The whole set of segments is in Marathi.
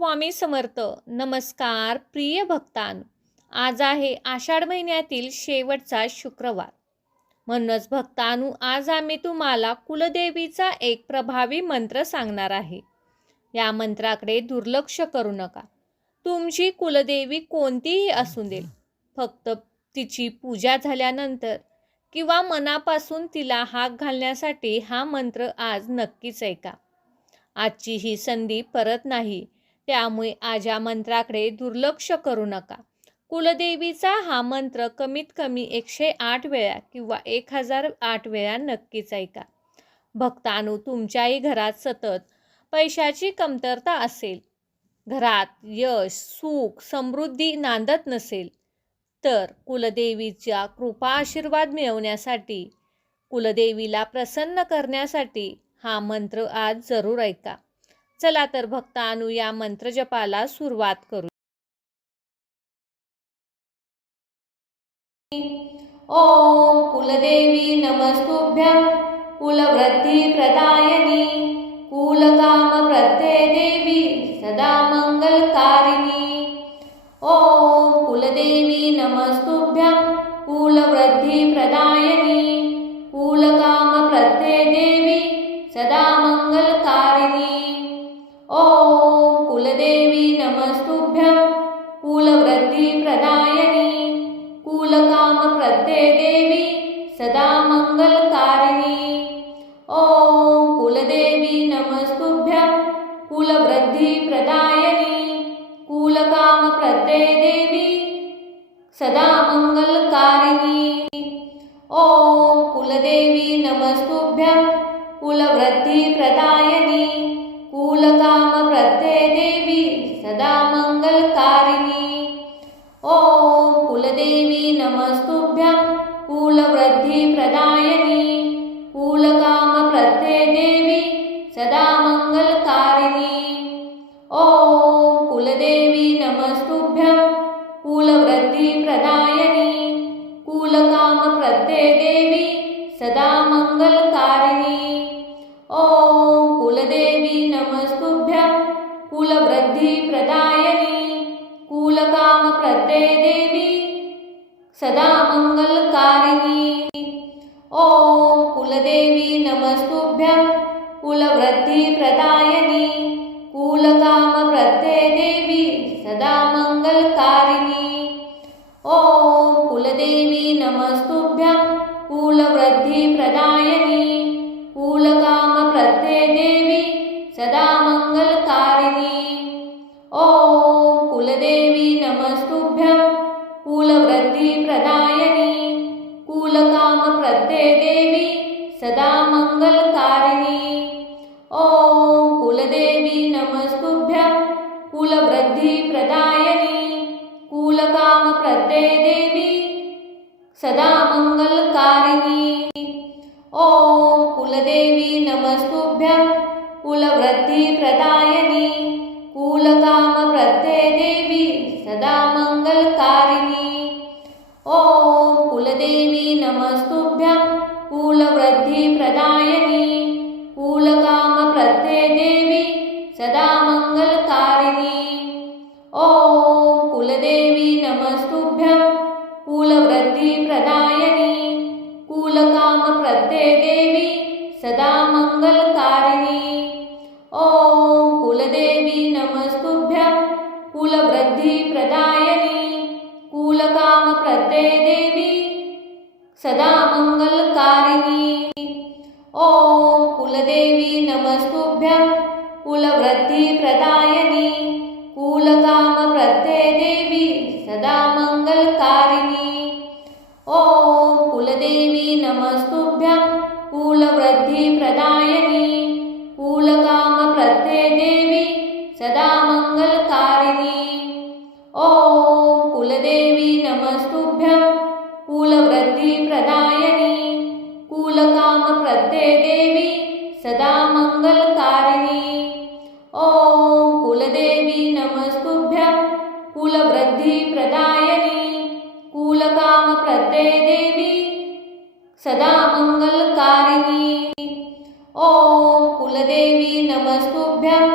स्वामी समर्थ. नमस्कार प्रिय भक्तांनो. आज आहे आषाढ महिन्यातील शेवटचा शुक्रवार. म्हणूनच भक्तांनो, आज आम्ही तुम्हाला कुलदेवीचा एक प्रभावी मंत्र सांगणार आहे. या मंत्राकडे दुर्लक्ष करू नका. तुमची कुलदेवी कोणतीही असू दे, फक्त तिची पूजा झाल्यानंतर किंवा मनापासून तिला हाक घालण्यासाठी हा मंत्र आज नक्कीच ऐका. आजची ही संधी परत नाही, त्यामुळे आज या मंत्राकडे दुर्लक्ष करू नका. कुलदेवीचा हा मंत्र कमीत कमी 108 वेळा किंवा 1008 वेळा नक्कीच ऐका. भक्तांनो, तुमच्याही घरात सतत पैशाची कमतरता असेल, घरात यश, सुख, समृद्धी नांदत नसेल, तर कुलदेवीचा कृपा आशीर्वाद मिळवण्यासाठी, कुलदेवीला प्रसन्न करण्यासाठी हा मंत्र आज जरूर ऐका. चला तर भक्तांनो, या मंत्रजपाला सुरुवात करू. ओम कुलदेवी नमस्तुभ्यं कुलवृद्धी प्रदायिनी कुलकाम प्रत्यय देवी सदा मंगलकारिणी. ओम कुलदेवी नमस्तुभ्यं कुलवृद्धी प्रदायिनी कुलकाम प्रत्यय देवी सदा मंगलकारिणी. ओम कुलदेवी नमस्तुभ्यं कुलवृद्धी प्रदायिनी कुलकाम प्रत्यय देवी सदा मंगलकारिणी. ओम कुलदेवी नमस्तुभ्यं कुलवृद्धी प्रदायिनी कुलकाम प्रत्यय देवी सदा मंगलकारिणी. ओम कुलदेवी नमस्तुभ्यं कुलवृद्धी प्रदायिनी कुलकाम प्रत्यय देवी सदा मंगलकारिणी. ओम कुलदेवी नमस्तुभ्यं कुलवृद्धी प्रदायिनी कुलकाम प्रत्यय देवी सदा मंगलकारिणी. ओम कुलदेवी नमस्तुभ्यं कुलवृद्धी प्रदायिनी कुलकाम प्रत्यय देवी सदा मंगलकारिणी. ओम कुलदेवी नमस्तुभ्यं कुलवृद्धी प्रदायिनी कुलकाम प्रत्यय देवी सदा मंगलकारिणी. ओम कुलदेवी नमस्तुभ्यं कुलवृद्धी प्रदायिनी कुलकाम प्रत्यय देवी सदा मंगलकारिणी. ओम कुलदेवी नमस्तुभ्यं कुलवृद्धी प्रदायिनी कुलकाम प्रत्यय देवी सदा मंगलकारिणी. ओम कुलदेवी नमस्तुभ्यं कुलवृद्धी प्रदायिनी कुलकाम प्रत्यय देवी सदा मंगलकारिणी. ओम कुलदेवी नमस्तुभ्यं कुलवृद्धी प्रदायिनी कुलकाम प्रत्यय देवी सदा मंगलकारिणी. ओम कुलदेवी नमस्तुभ्यं कुलवृद्धी प्रदायिनी कुलकाम प्रत्यय देवी सदा मंगलकारिणी. ओम कुलदेवी नमस्तुभ्यं कुलवृद्धी प्रदायिनी कुलकाम प्रत्यय देवी सदा मंगलकारिणी. ओम कुलदेवी नमस्तुभ्यं कुलवृद्धी प्रदायिनी कुलकाम प्रत्यय देवी सदा मंगलकारिणी. ओम कुलदेवी नमस्तुभ्यं कुलवृद्धी प्रदायिनी कुलकाम प्रत्यय देवी सदा मंगलकारिणी. ओम कुलदेवी नमस्तुभ्यं कुलवृद्धी प्रदायिनी कुलकाम प्रत्यय देवी सदा मंगलकारिणी. ओम कुलदेवी नमस्तुभ्यं कुलवृद्धी प्रदायिनी कुलकाम प्रत्यय देवी सदा मंगलकारिणी. ओम कुलदेवी नमस्तुभ्यं कुलवृद्धी प्रदायिनी कुलकाम प्रत्यय देवी सदा मंगलकारिणी. ओम कुलदेवी नमस्तुभ्यं कुलवृद्धी प्रदायिनी कुलकाम प्रत्यय देवी सदा मंगलकारिणी. ओम कुलदेवी नमस्तुभ्यं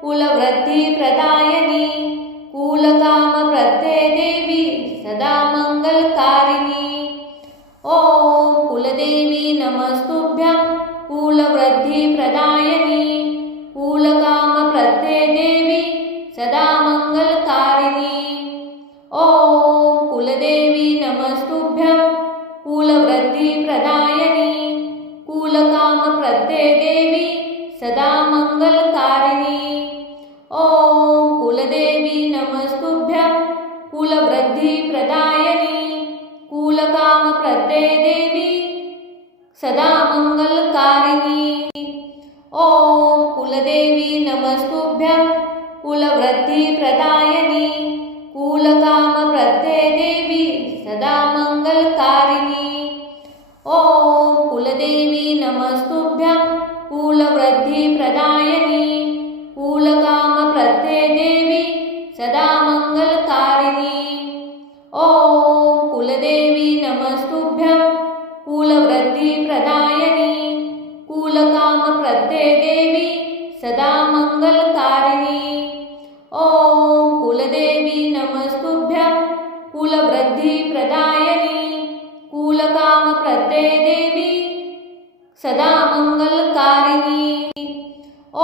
कुलवृद्धी प्रदाय प्रत्यदेवी सदा मंगलकारिणी। ओम कुलदेवी नमस्तुभ्यं कुलवृद्धिप्रदायिनी कुलकामप्रत्यदेवी सदा मंगलकारिणी। ओम कुलदेवी नमस्तुभ्यं कुलवृद्धिप्रदायिनी कुलकामप्रत्यदेवी सदा मंगलकारिणी। ओम कुलदेवी नमस्तुभ्यं कुलवृद्धिप्रदायिनी कुलकामप्रत्यदेवी सदा मंगलकारिणी। ओम कुलदेवी नमस्तुभ्यं कुलवृद्धिप्रदायिनी कुलकामप्रत्यदेवी सदा मंगलकारिणी। ओम कुलदेवी नमस्तुभ्यं कुलवृद्धिप्रदायिनी कुलकामप्रत्यदेवी सदा मंगलकारिणी।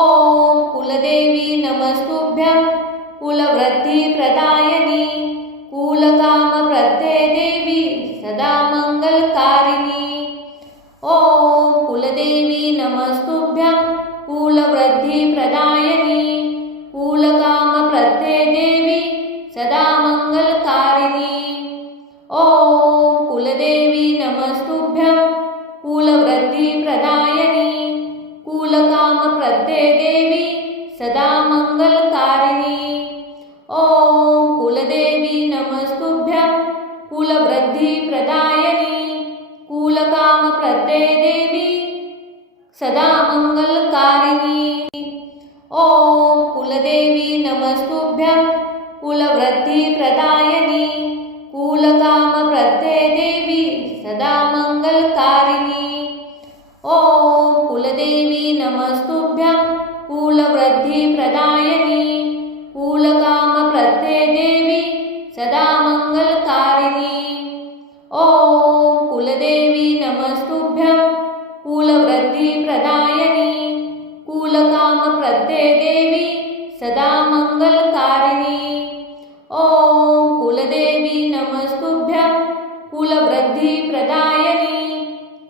ओम कुलदेवी नमस्तुभ्यं कुलवृद्धिप्रदायिनी कुलकामप्रत्यदेवी सदा मंगलकारिणी। ओम कुलदेवी नमस्तुभ्यं कुलवृद्धिप्रदायिनी कुलकामप्रत्यदेवी सदा मंगलकारिणी। ओम कुलदेवी नमस्तुभ्यं कुलवृद्धिप्रदायिनी कुलकामप्रत्यदेवी सदा मंगलकारिणी। ओम कुलदेवी नमस्तुभ्यं कुलवृद्धिप्रदायिनी कुलकामप्रत्यदेवी सदा मंगलकारिणी। ओम कुलदेवी नमस्तुभ्यं कुलवृद्धिप्रदायिनी कुलकामप्रत्यदेवी सदा मंगलकारिणी। ओम कुलदेवी नमस्तुभ्यं कुलवृद्धिप्रदायिनी कुलकामप्रत्यदेवी सदा मंगलकारिणी। ओम कुलदेवी नमस्तुभ्यं कुलवृद्धिप्रदायिनी कुलकामप्रत्यदेवी सदा मंगलकारिणी। ओम कुलदेवी नमस्तुभ्यं कुलवृद्धिप्रदायिनी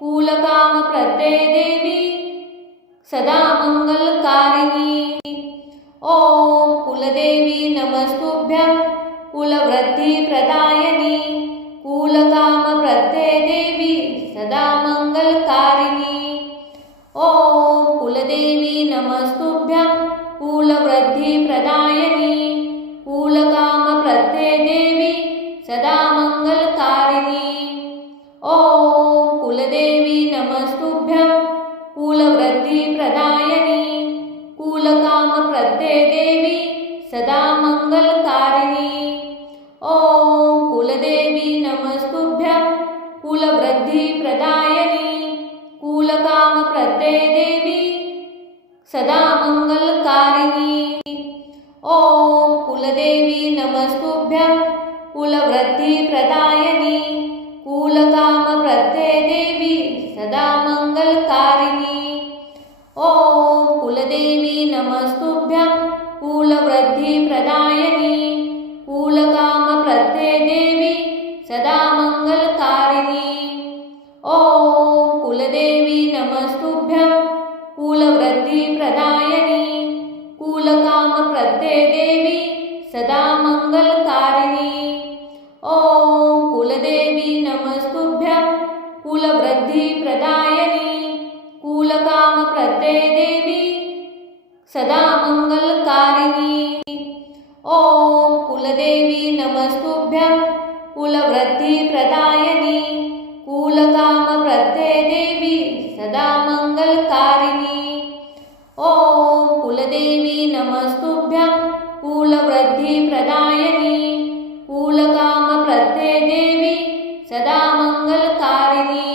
कुलकामप्रत्यदेवी सदा मंगलकारिणी। ओम कुलदेवी नमस्तुभ्यं कुलवृद्धिप्रदायिनी कुलकामप्रत्यदेवी सदा मंगलकारिणी। ओम कुलदेवी नमस्तुभ्यं कुलवृद्धिप्रदायिनी कुलकामप्रत्यदेवी सदा मंगलकारिणी। ओम कुलदेवी नमस्तुभ्यं कुलवृद्धिप्रदायिनी कुलकामप्रत्यदेवी सदा मंगलकारिणी। ओम कुलदेवी नमस्तुभ्यं कुलवृद्धिप्रदायिनी कुलकामप्रत्यदेवी सदा मंगलकारिणी। ओम कुलदेवी नमस्तुभ्यं कुलवृद्धिप्रदायिनी कुलकामप्रत्यदेवी सदा मंगलकारिणी। ओम कुलदेवी नमस्तुभ्यं कुलवृद्धिप्रदायिनी कुलकामप्रत्यदेवी सदा मंगलकारिणी। ओम कुलदेवी नमस्तुभ्यं कुलवृद्धिप्रदायिनी कुलकामप्रत्यदेवी सदा मंगलकारिणी। ओम कुलदेवी नमस्तुभ्यं कुलवृद्धिप्रदायिनी कुलकामप्रत्यदेवी सदा मंगलकारिणी। ओम कुलदेवी नमस्तुभ्यं कुलवृद्धिप्रदायिनी कुलकामप्रत्यदेवी सदा मंगलकारिणी। ओम कुलदेवी नमस्तुभ्यं कुलवृद्धिप्रदायिनी कुलकामप्रत्यदेवी सदा मंगलकारिणी।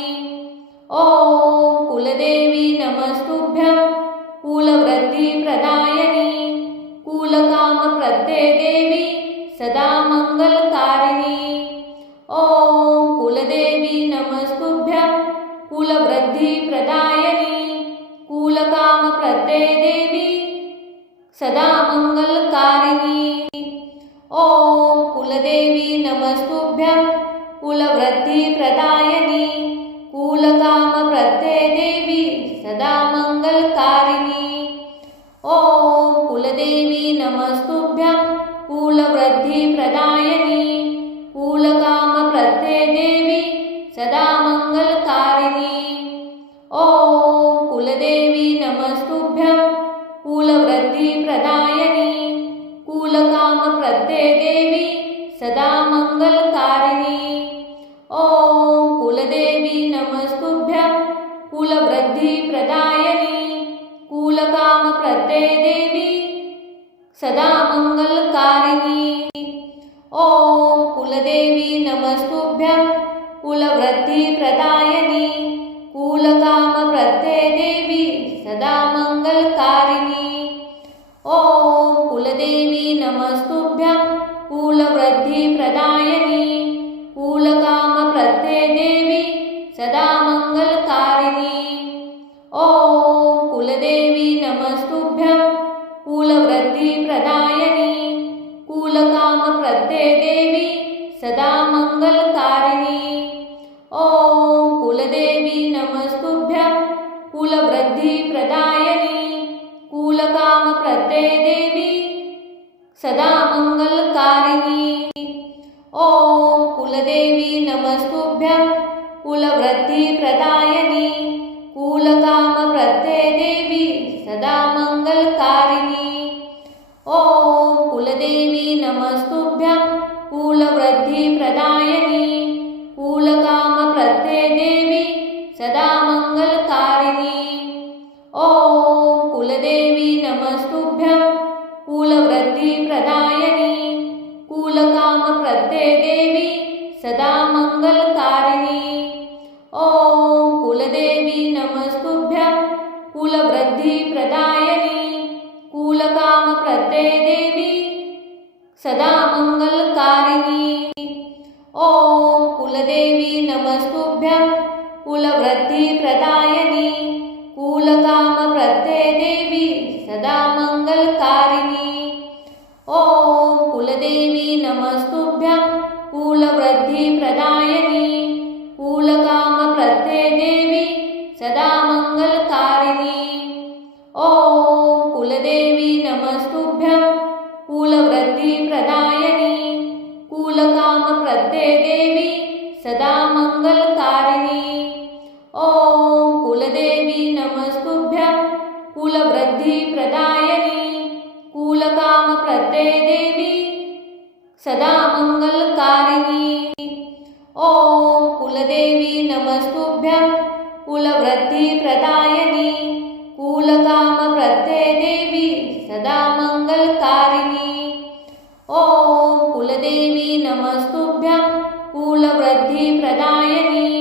ओम कुलदेवी नमस्तुभ्यं कुलवृद्धिप्रदायिनी कुलकामप्रत्यदेवी सदा मंगलकारिणी। ओम कुलदेवी नमस्तुभ्यं कुलवृद्धिप्रदायिनी कुलकामप्रत्यदेवी सदा मंगलकारिणी। ओम कुलदेवी नमस्तुभ्यं कुलवृद्धिप्रदायिनी कुलकामप्रत्यदेवी सदा मंगलकारिणी। ॐ कुलदेवी नमस्तुभ्यं कुलवृद्धिप्रदायिनी कुलकामप्रदे देवी सदा मंगलकारिणी। ॐ कुलदेवी नमस्तुभ्यं कुलवृद्धिप्रदायिनी कुलकामप्रदे देवी सदा मंगलकारिणी। ॐ कुलदेवी नमस्तुभ्यं कुलवृद्धिप्रदायिनी कुलकामप्रदे देवी सदा मंगलकारिणी। ॐ कुलदेवी नमस्तुभ्यं कुलवृद्धिप्रदायिनी कुलकामप्रदे देवी सदा मंगलकारिणी। ॐ कुलदेवी नमस्तुभ्यं कुलवृद्धिप्रदायिनी कुलकामप्रदे देवी सदा मंगलकारिणी। ॐ कुलदेवी नमस्तुभ्यं कुलवृद्धिप्रदायिनी कुलकामप्रदे देवी सदा मंगलकारिणी। ॐ कुलदेवी नमस्तुभ्यं कुलवृद्धिप्रदायिनी कुलकामप्रदे देवी सदा मंगलकारिणी। ॐ कुलदेवी नमस्तुभ्यं कुलवृद्धिप्रदायिनी कुलकामप्रदे देवी सदा मंगलकारिणी। ॐ कुलदेवी नमस्तुभ्यं कुलवृद्धिप्रदायिनी कुलकामप्रदे देवी सदा मंगलकारिणी। ॐ कुलदेवी नमस्तुभ्यं कुलवृद्धिप्रदायिनी कुलकामप्रदे देवी सदा मंगलकारिणी। ॐ कुलदेवी नमस्तुभ्यं कुलवृद्धिप्रदायिनी कुलकामप्रदे देवी सदा मंगलकारिणी। ॐ कुलदेवी नमस्तुभ्यं कुलवृद्धिप्रदायिनी कुलकामप्रदे देवी सदा मंगलकारिणी। ॐ कुलदेवी नमस्तुभ्यं कुलवृद्धिप्रदायिनी कुलकामप्रदे देवी सदा मंगलकारिणी। ॐ कुलदेवी नमस्तुभ्यं कुलवृद्धिप्रदायिनी कुलकामप्रदे देवी सदा मंगलकारिणी। ॐ कुलदेवी नमस्तुभ्यं कुलवृद्धिप्रदायिनी कुलकामप्रदे देवी सदा मंगलकारिणी। ॐ कुलदेवी नमस्तुभ्यं कुलवृद्धिप्रदायिनी कुलकामप्रदे देवी सदा मंगलकारिणी। ॐ कुलदेवी नमस्तुभ्यं कुलवृद्धिप्रदायिनी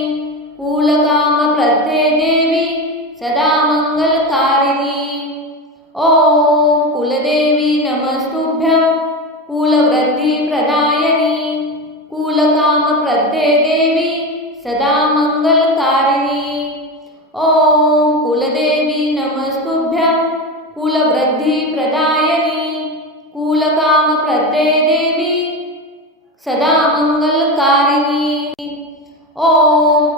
कुलकामप्रदे देवी सदा मंगलकारिणी। ॐ कुलदेवी नमस्तुभ्यं कुलवृद्धिप्रदायिनी कुलकामप्रदे देवी सदा मंगलकारिणी। ॐ कुलदेवी नमस्तुभ्यं कुलवृद्धिप्रदायिनी कुलकामप्रदे देवी सदा मंगलकारिणी। ॐ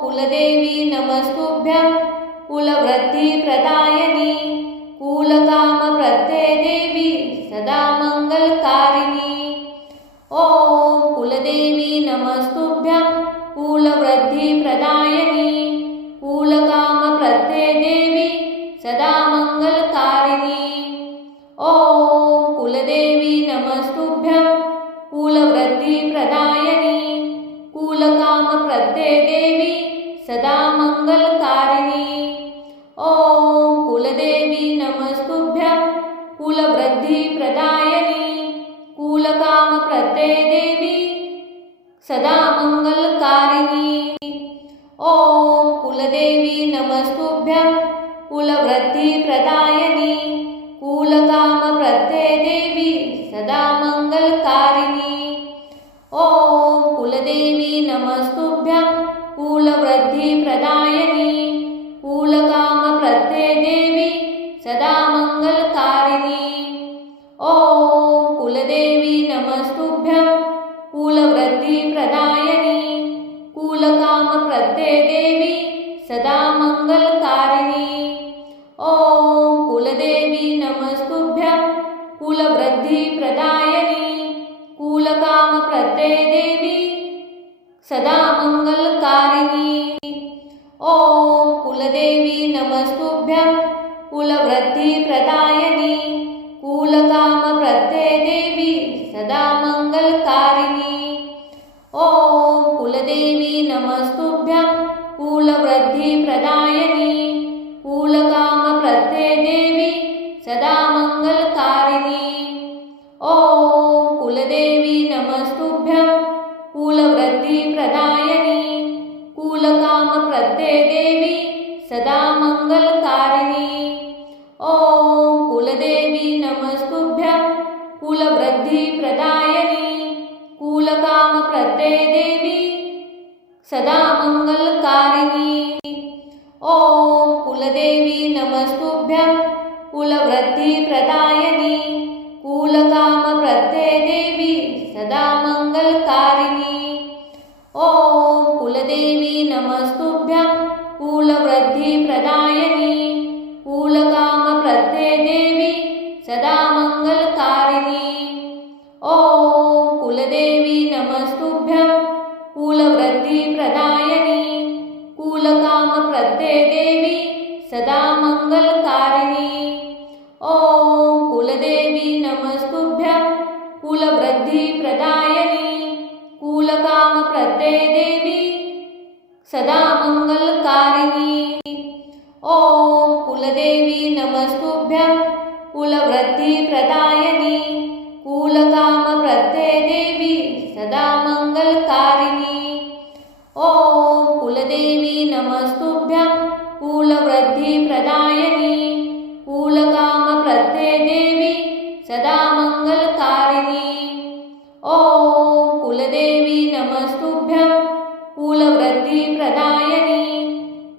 कुलदेवी नमस्तुभ्यं कुलवृद्धिप्रदायिनी कुलकामप्रदे देवी सदा मंगलकारिणी। ॐ कुलदेवी नमस्तुभ्यं कुलवृद्धिप्रदायिनी कुलकामप्रदे देवी सदा मंगलकारिणी। ॐ कुलदेवी नमस्तुभ्यं कुलवृद्धिप्रदायिनी कुलकामप्रदे देवी सदा मंगलकारिणी। ॐ कुलदेवी नमस्तुभ्यं कुलवृद्धिप्रदायिनी कुलकामप्रदे देवी सदा मंगलकारिणी। ॐ कुलदेवी नमस्तुभ्यं कुलवृद्धिप्रदायिनी कुलकामप्रदे देवी सदा मंगलकारिणी। ॐ कुलदेवी नमस्तुभ्यं कुलवृद्धिप्रदायिनी कुलकामप्रदे देवी सदा मंगलकारिणी। ॐ कुलदेवी नमस्तुभ्यं कुलवृद्धिप्रदायिनी कुलकामप्रदे देवी सदा मंगलकारिणी। ॐ कुलदेवी नमस्तुभ्यं कुलवृद्धिप्रदायिनी कुलकामप्रदे देवी सदा मंगलकारिणी। ॐ कुलदेवी नमस्तुभ्यं कुलवृद्धिप्रदायिनी कुलकामप्रदे देवी सदा मंगलकारिणी। ॐ कुलदेवी नमस्तुभ्यं कुलवृद्धिप्रदायिनी कुलकामप्रदे देवी सदा मंगलकारिणी। ॐ कुलदेवी नमस्तुभ्यं कुलवृद्धिप्रदायिनी कुलकामप्रदे देवी सदा मंगलकारिणी। ॐ कुलदेवी नमस्तुभ्यं कुलवृद्धिप्रदायिनी कुलकामप्रदे देवी सदा मंगलकारिणी। ॐ कुलदेवी नमस्तुभ्यं कुलवृद्धिप्रदायिनी कुलकामप्रदे देवी सदा मंगलकारिणी। ॐ कुलदेवी नमस्तुभ्यं कुलवृद्धिप्रदायिनी कुलकामप्रदे देवी सदा मंगलकारिणी। ॐ कुलदेवी नमस्तुभ्यं कुलवृद्धिप्रदायिनी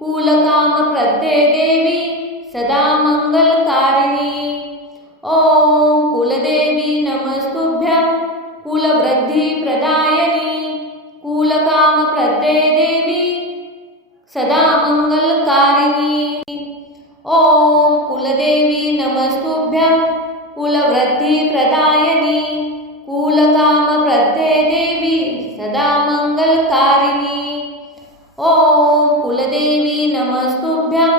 कुलकामप्रदे देवी सदा मंगलकारिणी। ॐ कुलदेवी नमस्तुभ्यं कुलवृद्धिप्रदायिनी कुलकामप्रदे देवी सदा मंगलकारिणी। ॐ कुलदेवी नमस्तुभ्यं कुलवृद्धिप्रदायिनी कुलकामप्रदे देवी सदा मंगलकारिणी। ॐ कुलदेवी नमस्तुभ्यं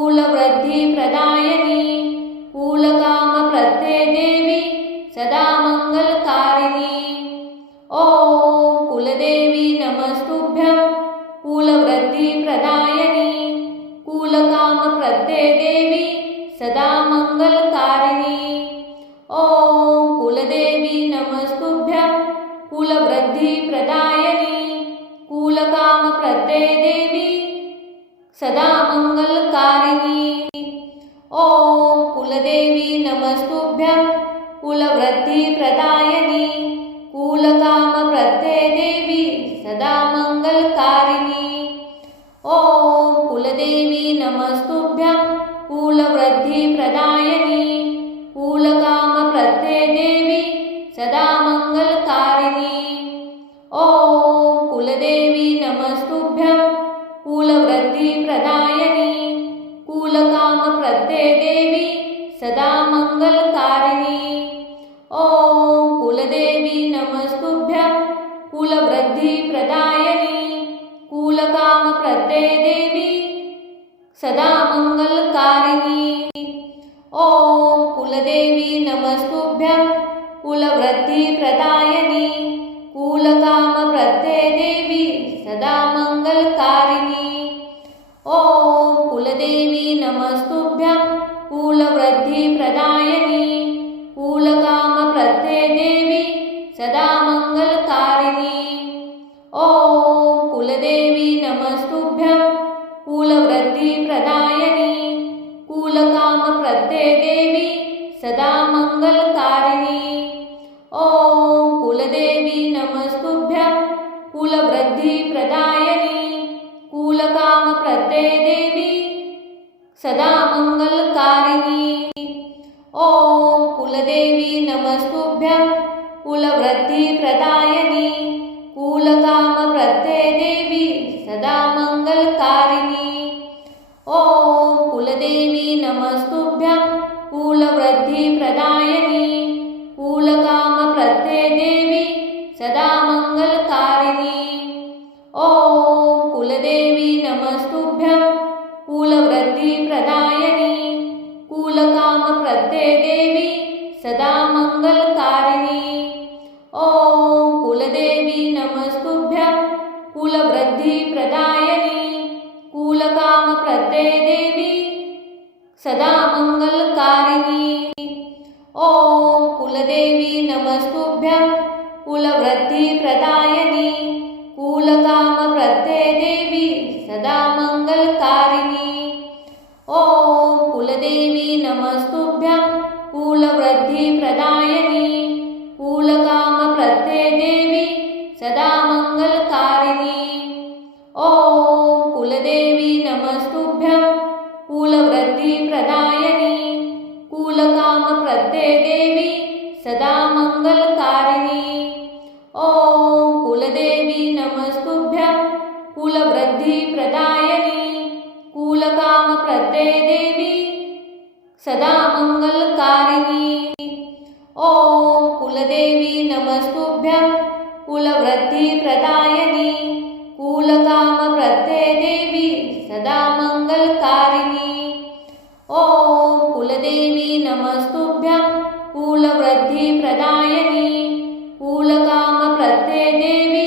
कुलवृद्धिप्रदायिनी कुलकामप्रदे देवी सदा मंगलकारिणी। ॐ कुलदेवी नमस्तुभ्यं कुलवृद्धिप्रदायिनी कुलकामप्रदे देवी सदा मंगलकारिणी। ॐ कुलदेवी नमस्तुभ्यं कुलवृद्धिप्रदायिनी कुलकामप्रदे देवी सदा मंगलकारिणी। ॐ कुलदेवी नमस्तुभ्यं कुलवृद्धिप्रदायिनी कुलकामप्रदे देवी सदा मंगलकारिणी। ॐ कुलदेवी नमस्तुभ्यं कुलवृद्धिप्रदायिनी कुलकामप्रदे देवी सदा मंगलकारिणी। ॐ कुलदेवी नमस्तुभ्यं कुलवृद्धिप्रदायिनी कुलकामप्रदे देवी सदा मंगलकारिणी। ॐ कुलदेवी नमस्तुभ्यं कुलवृद्धिप्रदायिनी कुलकामप्रदे देवी सदा मंगलकारिणी। ॐ कुलदेवी नमस्तुभ्यं कुलवृद्धिप्रदायिनी कुलकामप्रदे देवी सदा मंगलकारिणी। ॐ कुलदेवी नमस्तुभ्यं कुलवृद्धिप्रदायिनी कुलकामप्रदे देवी सदा मंगलकारिणी। ॐ कुलदेवी नमस्तुभ्यं कुलवृद्धिप्रदायिनी कुलकामप्रदे देवी सदा मंगलकारिणी। ॐ कुलदेवी नमस्तुभ्यं कुलवृद्धिप्रदायिनी कुलकामप्रदे देवी सदा मंगलकारिणी। ॐ कुलदेवी नमस्तुभ्यं कुलवृद्धिप्रदायिनी कुलकामप्रदे देवी सदा मंगलकारिणी। ॐ कुलदेवी नमस्तुभ्यं देवी सदा मंगलकारिणी। ओम कुलदेवी नमस्तुभ्यं कुलवृद्धिप्रदायिनी कुलकामप्रदे देवी सदा मंगलकारिणी। ओम कुलदेवी नमस्तुभ्यं कुलवृद्धिप्रदायिनी कुलकामप्रदे देवी सदा मंगलकारिणी। ओम कुलदेवी नमस्तुभ्यं कुलवृद्धिप्रदायिनी कुलकामप्रदे देवी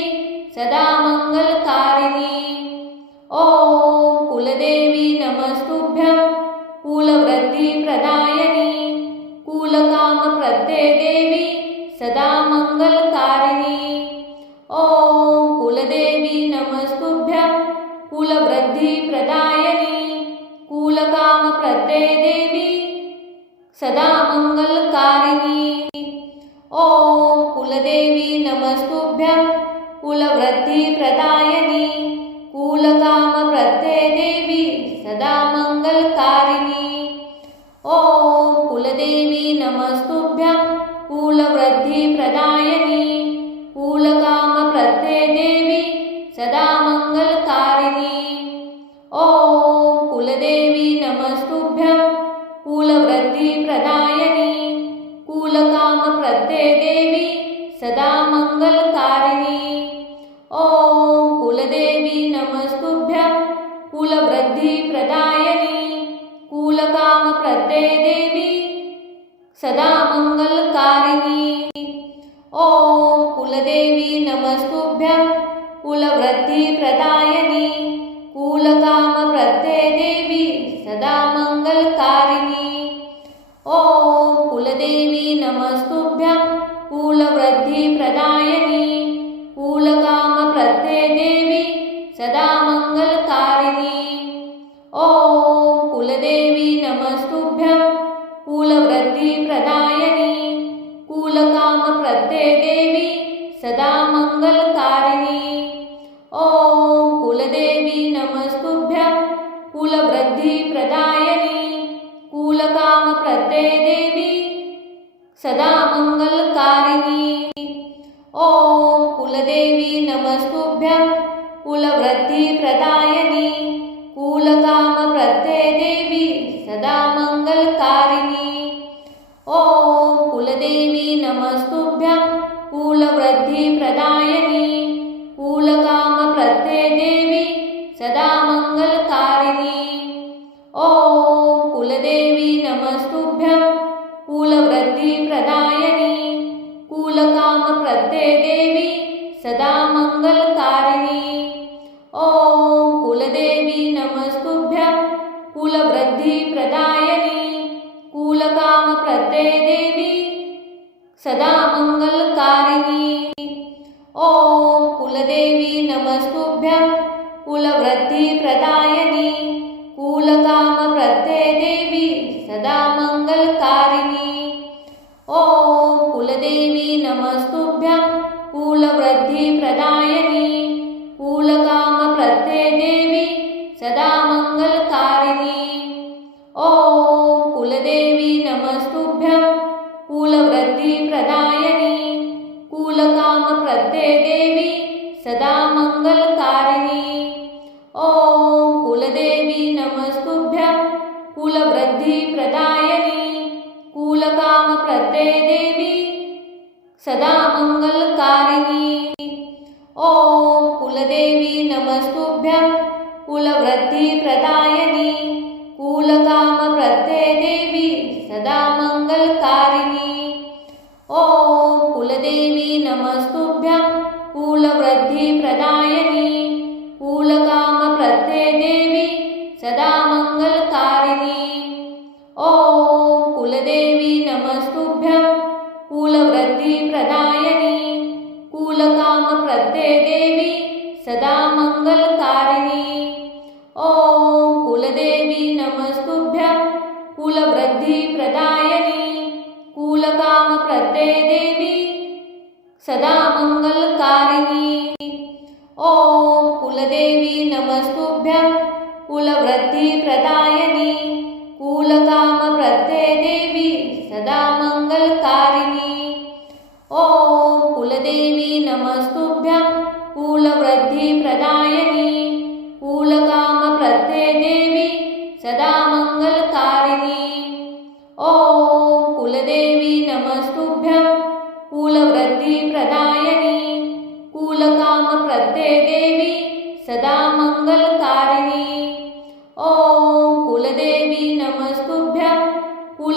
सदा मंगलकारिणी। ओम कुलदेवी नमस्तुभ्यं कुलवृद्धिप्रदायिनी कुलकामप्रदे देवी सदा मंगलकारिणी। ओम कुलदेवी नमस्तुभ्यं कुलवृद्धिप्रदायिनी कुलकामप्रदे देवी सदा मंगलकारिणी। ओम कुलदेवी नमस्तुभ्यं कुलवृद्धिप्रदायिनी कुलकामप्रदे देवी सदा मंगलकारिणी। ओम कुलदेवी नमस्तुभ्यं कुलवृद्धिप्रदायिनी कुलकामप्रदे देवी सदा मंगलकारिणी। ओम कुलदेवी नमस्तुभ्यं कुलवृद्धिप्रदायिनी कुलकामप्रदे देवी सदा मंगलकारिणी। ओम कुलदेवी नमस्तुभ्यं कुलवृद्धिप्रदायिनी कुलकामप्रदे देवी सदा मंगलकारिणी। ओम कुलदेवी नमस्तुभ्यं कुलवृद्धिप्रदायिनी कुलकामप्रदे देवी सदा मंगलकारिणी। ओम कुलदेवी नमस्तुभ्यं कुलवृद्धिप्रदायिनी कुलकामप्रदे देवी सदा मंगलकारिणी। ओम कुलदेवी नमस्तुभ्यं कुलवृद्धिप्रदायिनी कुलकामप्रदे देवी सदा मंगलकारिणी। ओम कुलदेवी नमस्तुभ्यं कुलवृद्धिप्रदायिनी कुलकामप्रदे देवी सदा मंगलकारिणी। ओम कुलदेवी नमस्तुभ्यं कुलवृद्धिप्रदायिनी कुलकामप्रदे देवी सदा मंगलकारिणी। ओम कुलदेवी नमस्तुभ्यं कुलवृद्धिप्रदायिनी कुलकामप्रदे देवी सदा मंगलकारिणी। ओम कुलदेवी नमस्तुभ्यं कुलवृद्धिप्रदायिनी कुलकामप्रदे देवी सदा मंगलकारिणी। ओम कुलदेवी नमस्तुभ्यं कुलवृद्धिप्रदायिनी कुलकामप्रदे देवी सदा मंगलकारिणी। ओम कुलदेवी नमस्तुभ्यं कुलवृद्धिप्रदायिनी कुलकामप्रदे देवी सदा मंगलकारिणी। ओम कुलदेवी नमस्तुभ्यं कुलवृद्धिप्रदायिनी कुलकामप्रदे देवी सदा मंगलकारिणी। ओम कुलदेवी नमस्तुभ्यं कुलवृद्धिप्रदायिनी कुलकामप्रदे देवी सदा मंगलकारिणी। ओम कुलदेवी नमस्तुभ्यं कुलवृद्धिप्रदायिनी कुलकामप्रदे देवी सदा मंगलकारिणी। ओम कुलदेवी नमस्तुभ्यं कुलवृद्धिप्रदायिनी कुलकामप्रदे देवी सदा मंगलकारिणी। ओम कुलदेवी नमस्तुभ्यं कुलवृद्धिप्रदायिनी कुलकामप्रदे देवी सदा मंगलकारिणी। ओम कुलदेवी नमस्तुभ्यं कुलवृद्धिप्रदायिनी कुलकामप्रदे देवी सदा मंगलकारिणी। ओम कुलदेवी नमस्तुभ्यं कुलवृद्धिप्रदायिनी कुलकामप्रदे देवी सदा मंगलकारिणी। ओम कुलदेवी नमस्तुभ्यं कुलवृद्धिप्रदायिनी कुलकामप्रदे देवी सदा मंगलकारिणी।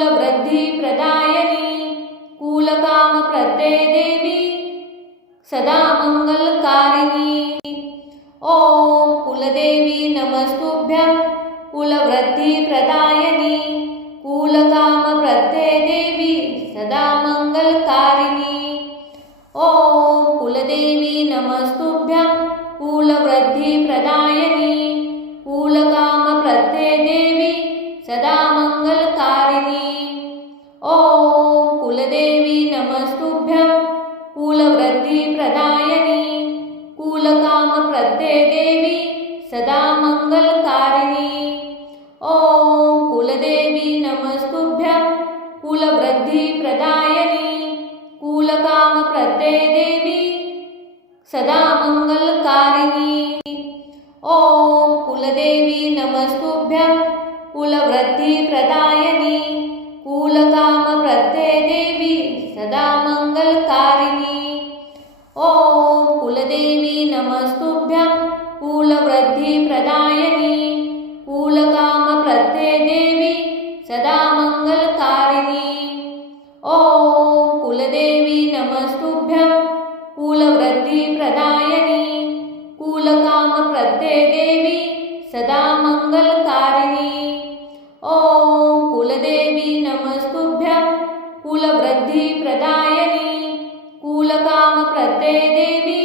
कुलवृद्धिप्रदायिनी कुलकामप्रदे देवी सदा मंगलकारिणी। ओम कुलदेवी नमस्तुभ्यं कुलवृद्धिप्रदायिनी कुलकामप्रदे देवी सदा मंगलकारिणी। ओम कुलदेवी नमस्तुभ्यं कुलवृद्धिप्रदायिनी कुलकामप्रदे देवी सदा मंगलकारिणी। ओम कुलदेवी नमस्तुभ्यं कुलवृद्धिप्रदायिनी कुलकामप्रदे देवी सदा मंगलकारिणी। ओम कुलदेवी नमस्तुभ्यं कुलवृद्धिप्रदायिनी कुलकामप्रदे देवी सदा मंगलकारिणी। ओम कुलदेवी नमस्तुभ्यं कुलवृद्धिप्रदायिनी कुलकामप्रदे देवी सदा मंगलकारिणी। ओम कुलदेवी नमस्तुभ्यं कुलवृद्धिप्रदायिनी कुलकामप्रदे देवी सदा मंगलकारिणी। ओम कुलदेवी नमस्तुभ्यं कुलवृद्धिप्रदायिनी कुलकामप्रदे देवी सदा मंगलकारिणी। ओम कुलदेवी नमस्तुभ्यं कुलवृद्धिप्रदायिनी कुलकामप्रदे देवी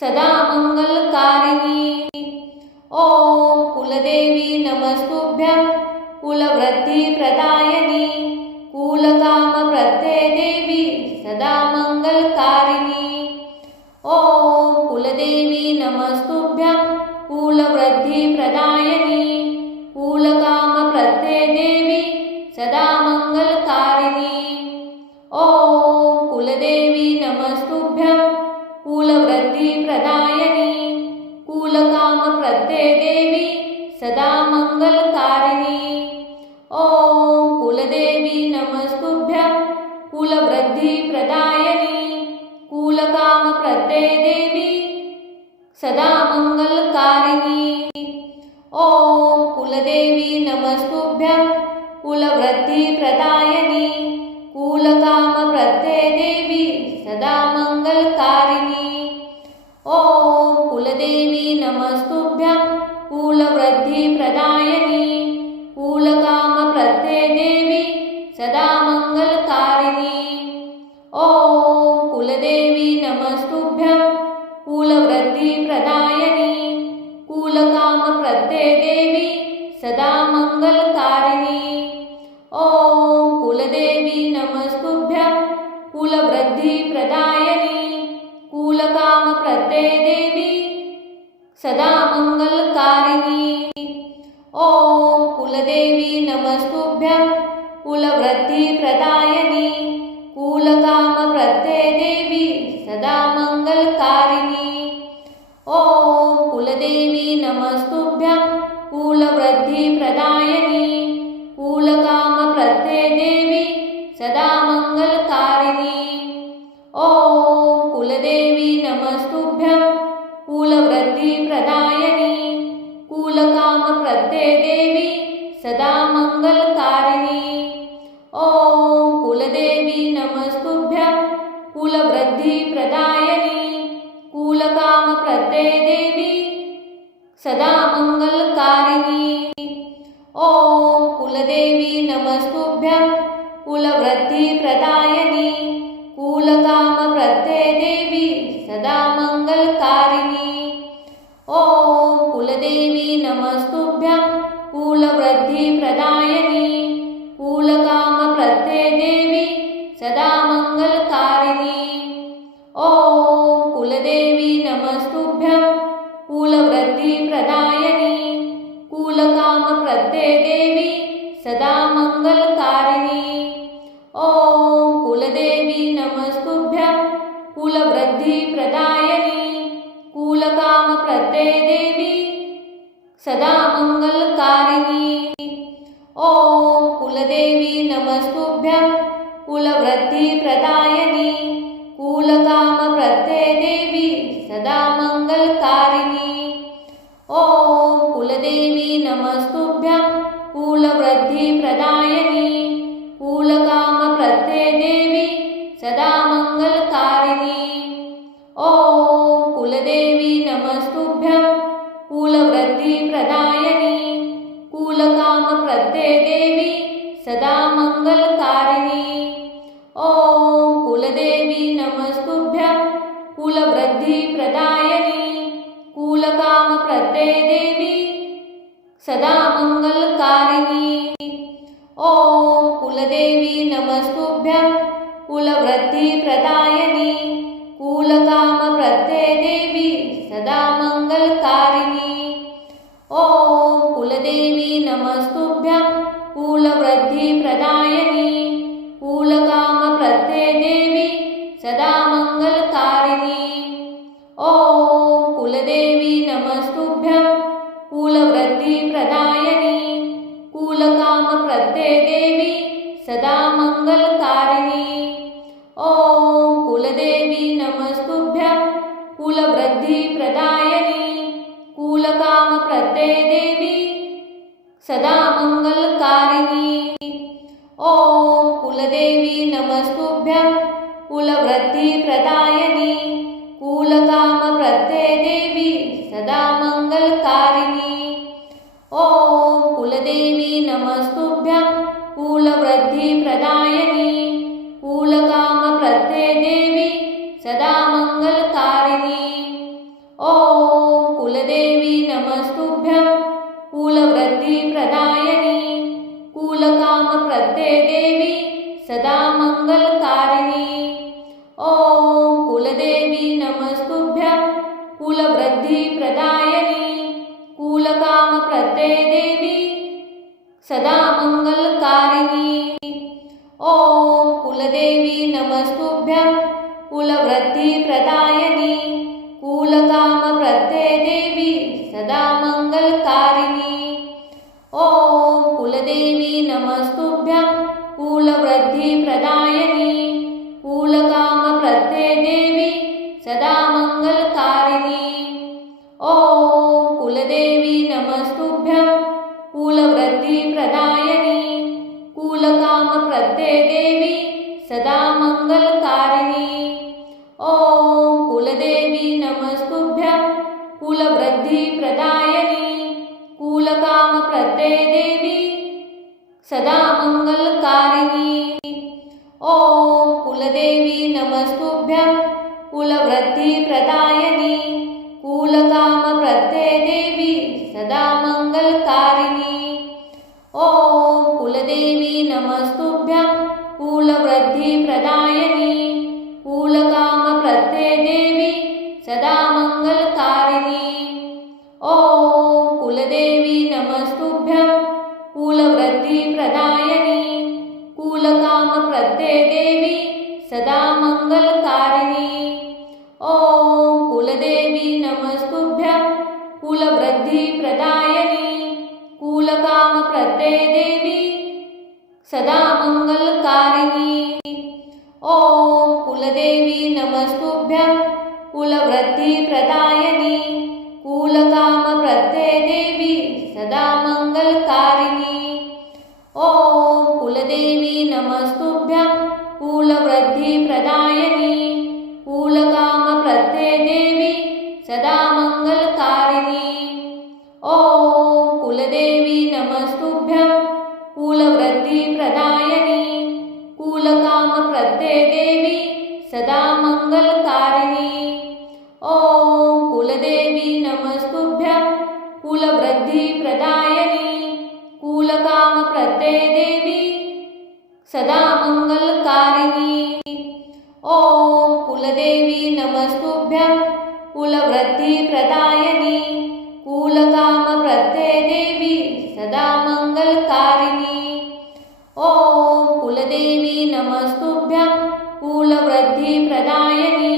सदा मंगलकारिणी। ओम कुलदेवी नमस्तुभ्यं कुलवृद्धिप्रदायिनी कुलकामप्रदे देवी सदा मंगलकारिणी। ओम कुलदेवी नमस्तुभ्यं कुलवृद्धिप्रदायिनी कुलकामप्रदे देवी सदा मंगलकारिणी। ओम कुलदेवी नमस्तुभ्यं कुलवृद्धिप्रदायिनी कुलकामप्रदे देवी सदा मंगलकारिणी। ओम कुलदेवी नमस्तुभ्यं कुलवृद्धिप्रदायिनी कुलकामप्रदे देवी सदा मंगलकारिणी। ओम कुलदेवी नमस्तुभ्यं कुलवृद्धिप्रदायिनी कुलकामप्रदे देवी सदा मंगलकारिणी। ओम कुलदेवी नमस्तुभ्यं कुलवृद्धिप्रदायिनी कुलकामप्रदे देवी सदा मंगलकारिणी। ओम कुलदेवी नमस्तुभ्यं कुलवृद्धिप्रदायिनी कुलकामप्रदे देवी सदा मंगलकारिणी। ओम कुलदेवी नमस्तुभ्यं कुलवृद्धिप्रदायिनी कुलकामप्रदे देवी सदा मंगलकारिणी। ओम कुलदेवी नमस्तुभ्यं कुलवृद्धिप्रदायिनी कुलकामप्रदे देवी सदा मंगलकारिणी। ओम कुलदेवी नमस्तुभ्यं कुलवृद्धिप्रदायिनी कुलकामप्रदे देवी सदा मंगलकारिणी। ओम कुलदेवी नमस्तुभ्यं कुलवृद्धिप्रदायिनी कुलकामप्रदे देवी सदा मंगलकारिणी। ओम कुलदेवी नमस्तुभ्यं कुलवृद्धिप्रदायिनी कुलकामप्रदे देवी सदा मंगलकारिणी। ओम कुलदेवी नमस्तुभ्यं कुलवृद्धिप्रदायिनी कुलकामप्रदे देवी सदा मंगलकारिणी। ओम कुलदेवी नमस्तुभ्यं कुलवृद्धिप्रदायिनी कुलकामप्रदे देवी सदा मंगलकारिणी। ओम कुलदेवी नमस्तुभ्यं कुलवृद्धिप्रदायिनी कुलकामप्रदे देवी सदा मंगलकारिणी। ओम कुलदेवी नमस्तुभ्यं कुलवृद्धिप्रदायिनी कुलकामप्रदे देवी सदा मंगलकारिणी। ओम कुलदेवी नमस्तुभ्यं कुलवृद्धिप्रदायिनी कुलकामप्रदे देवी सदा मंगलकारिणी। ओम कुलदेवी नमस्तुभ्यं कुलवृद्धिप्रदायिनी सदा मंगलकारिणी। ओम कुलदेवी नमस्तुभ्यं कुलवृद्धिप्रदायिनी कुलकामप्रदे देवी सदा मंगलकारिणी। ओम कुलदेवी नमस्तुभ्यं कुलवृद्धिप्रदायिनी कुलकामप्रदे देवी सदा मंगलकारिणी। ओम कुलदेवी नमस्तुभ्यं कुलवृद्धिप्रदायिनी कुलकामप्रदे देवी सदा मंगलकारिणी। ओम कुलदेवी नमस्तुभ्यं कुलवृद्धिप्रदायिनी कुलकामप्रदे देवी सदा मंगलकारिणी। ओम कुलदेवी नमस्तुभ्यं कुलवृद्धिप्रदायिनी कुलकामप्रदे देवी सदा मंगलकारिणी। ओम कुलदेवी नमस्तुभ्यं कुलवृद्धिप्रदायिनी कुलकामप्रदे देवी सदा मंगलकारिणी। ओम कुलदेवी नमस्तुभ्यं कुलवृद्धिप्रदायिनी कुलकामप्रदे देवी सदा मंगलकारिणी। ओम कुलदेवी नमस्तुभ्यं कुलवृद्धिप्रदायिनी कुलकामप्रदे देवी सदा मंगलकारिणी। ओम कुलदेवी नमस्तुभ्यं कुलवृद्धिप्रदायिनी कुलकामप्रदे देवी सदा मंगलकारिणी। ओम कुलदेवी नमस्तुभ्यं कुलवृद्धिप्रदायिनी कुलकामप्रदे देवी सदा मंगलकारिणी। ओम कुलदेवी नमस्तुभ्यं कुलवृद्धिप्रदायिनी कुलकामप्रदे देवी सदा मंगलकारिणी। ओम कुलदेवी नमस्तुभ्यं कुलवृद्धिप्रदायिनी कुलकामप्रदे देवी सदा मंगलकारिणी। ओम कुलदेवी नमस्तुभ्यं कुलवृद्धिप्रदायिनी कुलकामप्रदे देवी सदा मंगलकारिणी। ओम कुलदेवी नमस्तुभ्यं कुलवृद्धिप्रदायिनी कुलकामप्रदे देवी सदा मंगलकारिणी। ओम कुलदेवी नमस्तुभ्यं कुलवृद्धिप्रदायिनी कुलकामप्रदे देवी सदा मंगलकारिणी। ओम कुलदेवी नमस्तुभ्यं कुलवृद्धिप्रदायिनी कुलकामप्रदे देवी सदा मंगलकारिणी। ओम कुलदेवी नमस्तुभ्यं कुलवृद्धिप्रदायिनी कुलकामप्रदे देवी सदा मंगलकारिणी। ओम कुलदेवी नमस्तुभ्यं कुलवृद्धिप्रदायिनी कुलकामप्रदे देवी सदा मंगलकारिणी। ओम कुलदेवी नमस्तुभ्यं कुलवृद्धिप्रदायिनी कुलकामप्रदे देवी सदा मंगलकारिणी। ओम कुलदेवी नमस्तुभ्यं कुलवृद्धिप्रदायिनी कुलकामप्रदे देवी सदा मंगलकारिणी। ओम कुलदेवी नमस्तुभ्यं कुलवृद्धिप्रदायिनी कुलकामप्रदे देवी सदा मंगलकारिणी। ओम कुलदेवी नमस्तुभ्यं कुलवृद्धिप्रदायिनी कुलकामप्रदे देवी सदा मंगलकारिणी। ओम कुलदेवी नमस्तुभ्यं कुलवृद्धिप्रदायिनी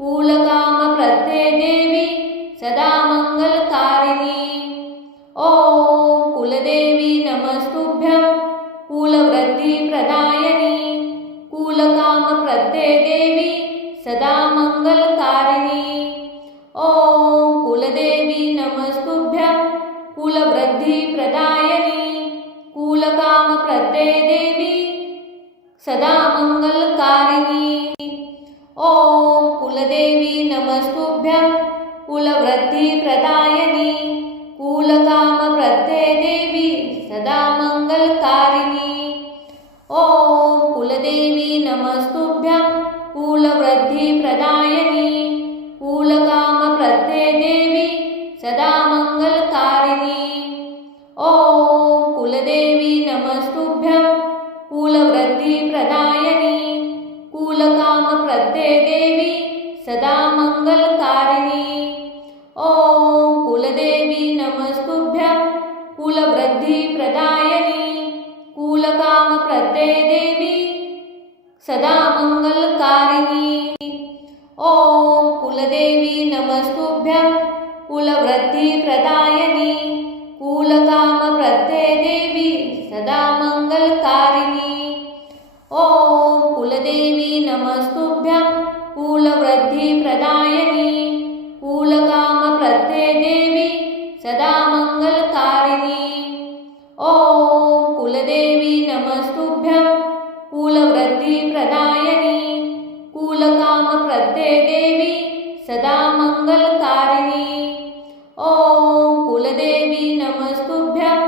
कुलकामप्रदे देवी सदा मंगलकारिणी। ओम कुलदेवी नमस्तुभ्यं कुलवृद्धिप्रदायिनी कुलकामप्रदे देवी सदा मंगलकारिणी। ओम कुलदेवी नमस्तुभ्यं कुलवृद्धिप्रदायिनी कुलकामप्रदे देवी सदा मंगलकारिणी। ओम कुलदेवी नमस्तुभ्यं कुलवृद्धिप्रदायिनी कुलकामप्रदे देवी सदा मंगलकारिणी। प्रत्यये देवी सदा मंगलकारिणी। ओम कुलदेवी नमस्तुभ्यं कुलवृद्धिप्रदायिनी कुलकामप्रत्यये देवी सदा मंगलकारिणी। ओम कुलदेवी नमस्तुभ्यं कुलवृद्धिप्रदायिनी कुलकामप्रत्यये देवी सदा मंगलकारिणी। ओम कुलदेवी नमस्तुभ्यं कुलवृद्धिप्रदायिनी कुलकामप्रत्यये देवी सदा मंगलकारिणी। ओम कुलदेवी नमस्तुभ्यं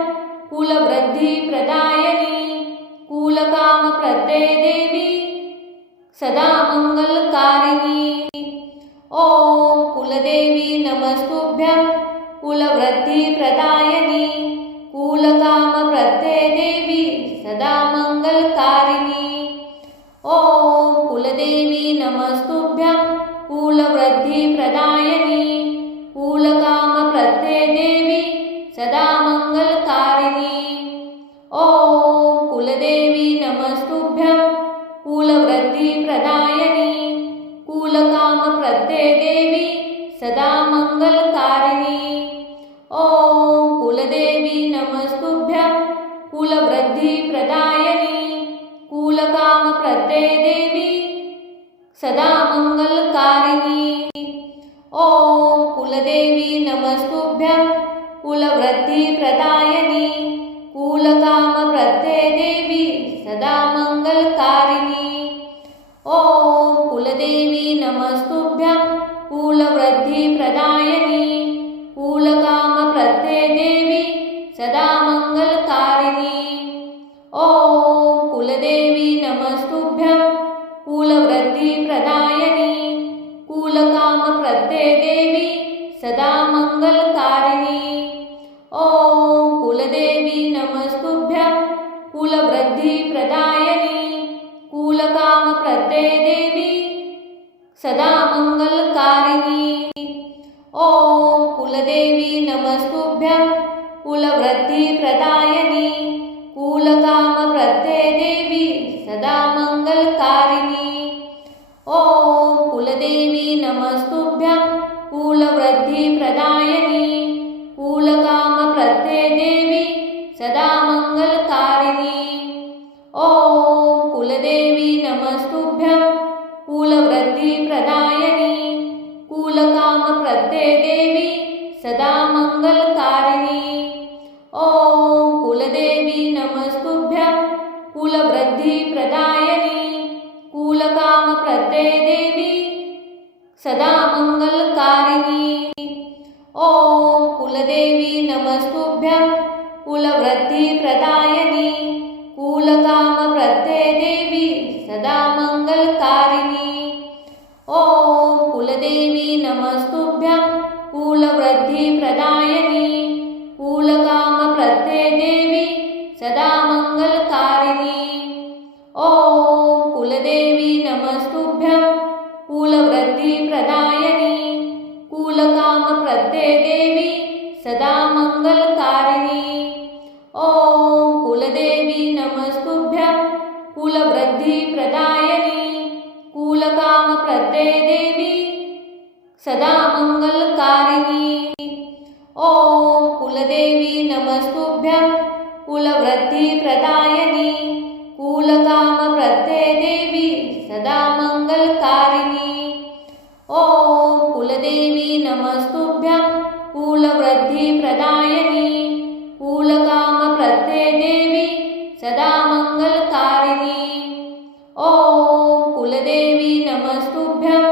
कुलवृद्धिप्रदायिनी कुलकामप्रत्यये देवी सदा मंगलकारिणी। ओम कुलदेवी नमस्तुभ्यं कुलवृद्धिप्रदायिनी कुलकामप्रत्यये देवी सदा मंगलकारिणी। ओम कुलदेवी नमस्तुभ्यं कुलवृद्धिप्रदायिनी कुलकामप्रत्यये देवी सदा मंगलकारिणी। ओम कुलदेवी नमस्तुभ्यं कुलवृद्धिप्रदायिनी कुलकामप्रत्यये देवी सदा मंगलकारिणी। ओम कुलदेवी नमस्तुभ्यं कुलवृद्धिप्रदायिनी कुलकामप्रत्यये देवी सदा मंगलकारिणी। ओम कुलदेवी नमस्तुभ्यं कुलवृद्धिप्रदायिनी कुलकामप्रत्यये देवी सदा मंगलकारिणी। ओम कुलदेवी नमस्तुभ्यं कुलवृद्धिप्रदायिनी कुलकामप्रत्यये देवी सदा मंगलकारिणी। ओम कुलदेवी नमस्तुभ्यं कुलवृद्धिप्रदायिनी कुलकामप्रत्यये देवी सदा मंगलकारिणी। ओम कुलदेवी नमस्तुभ्यं कुलवृद्धिप्रदायिनी कुलकामप्रत्यये देवी सदा मंगलकारिणी। ओम कुलदेवी नमस्तुभ्यं कुलवृद्धिप्रदायिनी कुलकामप्रत्यये देवी सदा मंगलकारिणी। ओम कुलदेवी नमस्तुभ्यं कुलवृद्धिप्रदायिनी कुलकामप्रत्यये देवी सदा मंगलकारिणी। ओम कुलदेवी नमस्तुभ्यं कुलवृद्धिप्रदायिनी कुलकामप्रत्यये देवी सदा मंगलकारिणी। ओम कुलदेवी नमस्तुभ्यं कुलवृद्धिप्रदायिनी कुलकामप्रत्यये देवी सदा मंगलकारिणी। ओम कुलदेवी नमस्तुभ्यं कुलवृद्धिप्रदायिनी कुलकामप्रत्यये देवी सदा मंगलकारिणी। ओम कुलदेवी नमस्तुभ्यं कुलवृद्धिप्रदायिनी कुलकामप्रत्यये देवी सदा मंगलकारिणी। ओम कुलदेवी नमस्तुभ्यं कुलवृद्धिप्रदायिनी कुलकामप्रत्यये देवी सदा मंगलकारिणी। ओम कुलदेवी नमस्तुभ्यं कुलवृद्धिप्रदायिनी कुलकामप्रत्यये देवी सदा मंगलकारिणी। ओम कुलदेवी नमस्तुभ्यं कुलवृद्धिप्रदायिनी कुलकामप्रत्यये देवी सदा मंगलकारिणी। ओम कुलदेवी नमस्तुभ्यं कुलवृद्धिप्रदायिनी कुलकामप्रत्यये देवी सदा मंगलकारिणी। ओम कुलदेवी नमस्तुभ्यं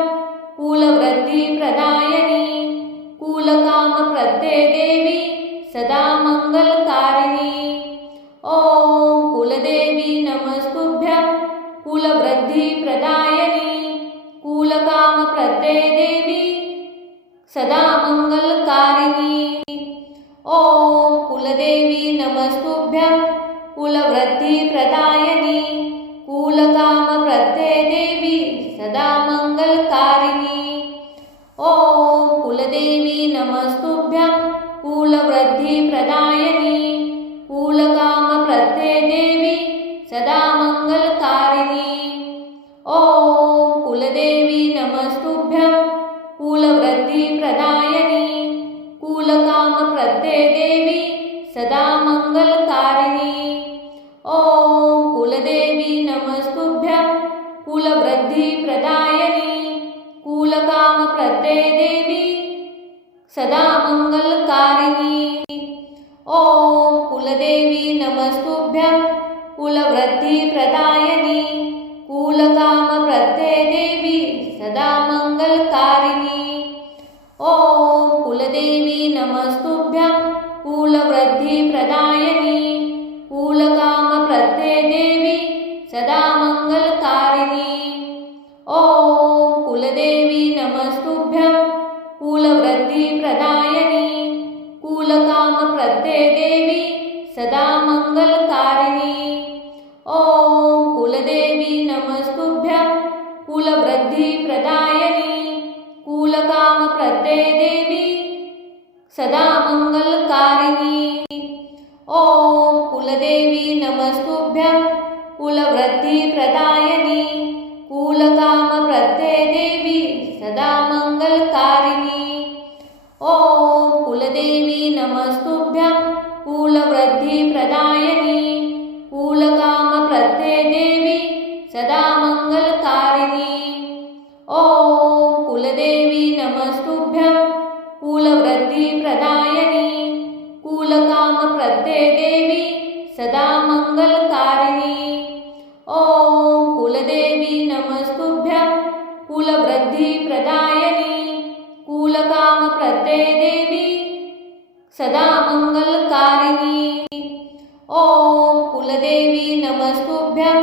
कुलवृद्धिप्रदायिनी कुलकामप्रत्यये देवी सदा मंगलकारिणी। ओम कुलदेवी नमस्तुभ्यं देवी सदा मंगलकारिणी। ओम कुलदेवी नमस्तुभ्यं कुलवृद्धिप्रदायिनी कुलकामप्रदे देवी सदा मंगलकारिणी। ओम कुलदेवी नमस्तुभ्यं कुलवृद्धिप्रदायिनी कुलकामप्रदे देवी सदा मंगलकारिणी। ओम कुलदेवी नमस्तुभ्यं कुलवृद्धिप्रदायिनी कुलकामप्रदे देवी सदा मंगलकारिणी। ओम कुलदेवी नमस्तुभ्यं कुलवृद्धिप्रदायिनी कुलकामप्रदे देवी सदा मंगलकारिणी। ओम कुलदेवी नमस्तुभ्यं कुलवृद्धिप्रदायिनी कुलकामप्रदे देवी सदा मंगलकारिणी। ओम कुलदेवी नमस्तुभ्यं कुलवृद्धिप्रदायिनी कुलकामप्रदे देवी सदा मंगलकारिणी। ओम कुलदेवी नमस्तुभ्यं कुलवृद्धिप्रदायिनी कुलकामप्रदे देवी सदा मंगलकारिणी। ओम कुलदेवी नमस्तुभ्यं कुलवृद्धिप्रदायिनी कुलकामप्रदे देवी सदा मंगलकारिणी। ओम कुलदेवी नमस्तुभ्यं कुलवृद्धिप्रदायिनी कुलकामप्रदे देवी सदा मंगलकारिणी। ओम कुलदेवी नमस्तुभ्यं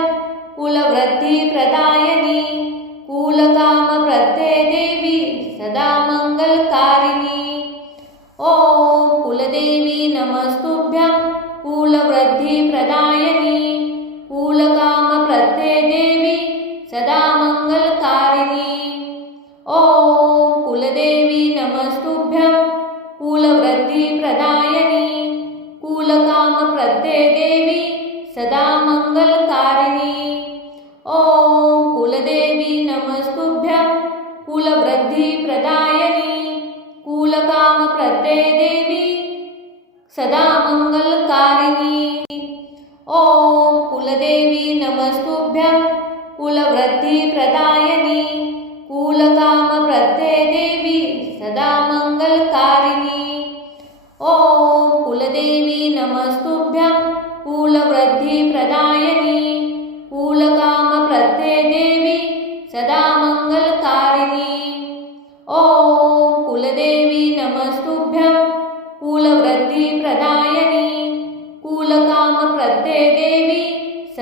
कुलवृद्धिप्रदायिनी कुलकामप्रदे देवी सदा मंगलकारिणी। ओम कुलदेवी नमस्तुभ्यं कुलवृद्धिप्रदायिनी कुलकामप्रदे देवी सदा मंगलकारिणी। ओम कुलदेवी नमस्तुभ्यं कुलवृद्धिप्रदायिनी कुलकामप्रदे देवी सदा मंगलकारिणी। ओम कुलदेवी नमस्तुभ्यं कुलवृद्धिप्रदायिनी कुलकामप्रदे देवी सदा मंगलकारिणी। ओम कुलदेवी नमस्तुभ्यं कुलवृद्धिप्रदायिनी कुलकामप्रदे देवी सदा मंगलकारिणी। ओम कुलदेवी नमस्तुभ्यं कुलवृद्धिप्रदायिनी कुलकामप्रदे देवी सदा मंगलकारिणी। ओम कुलदेवी नमस्तुभ्यं कुलवृद्धिप्रदायिनी कुलकामप्रदे देवी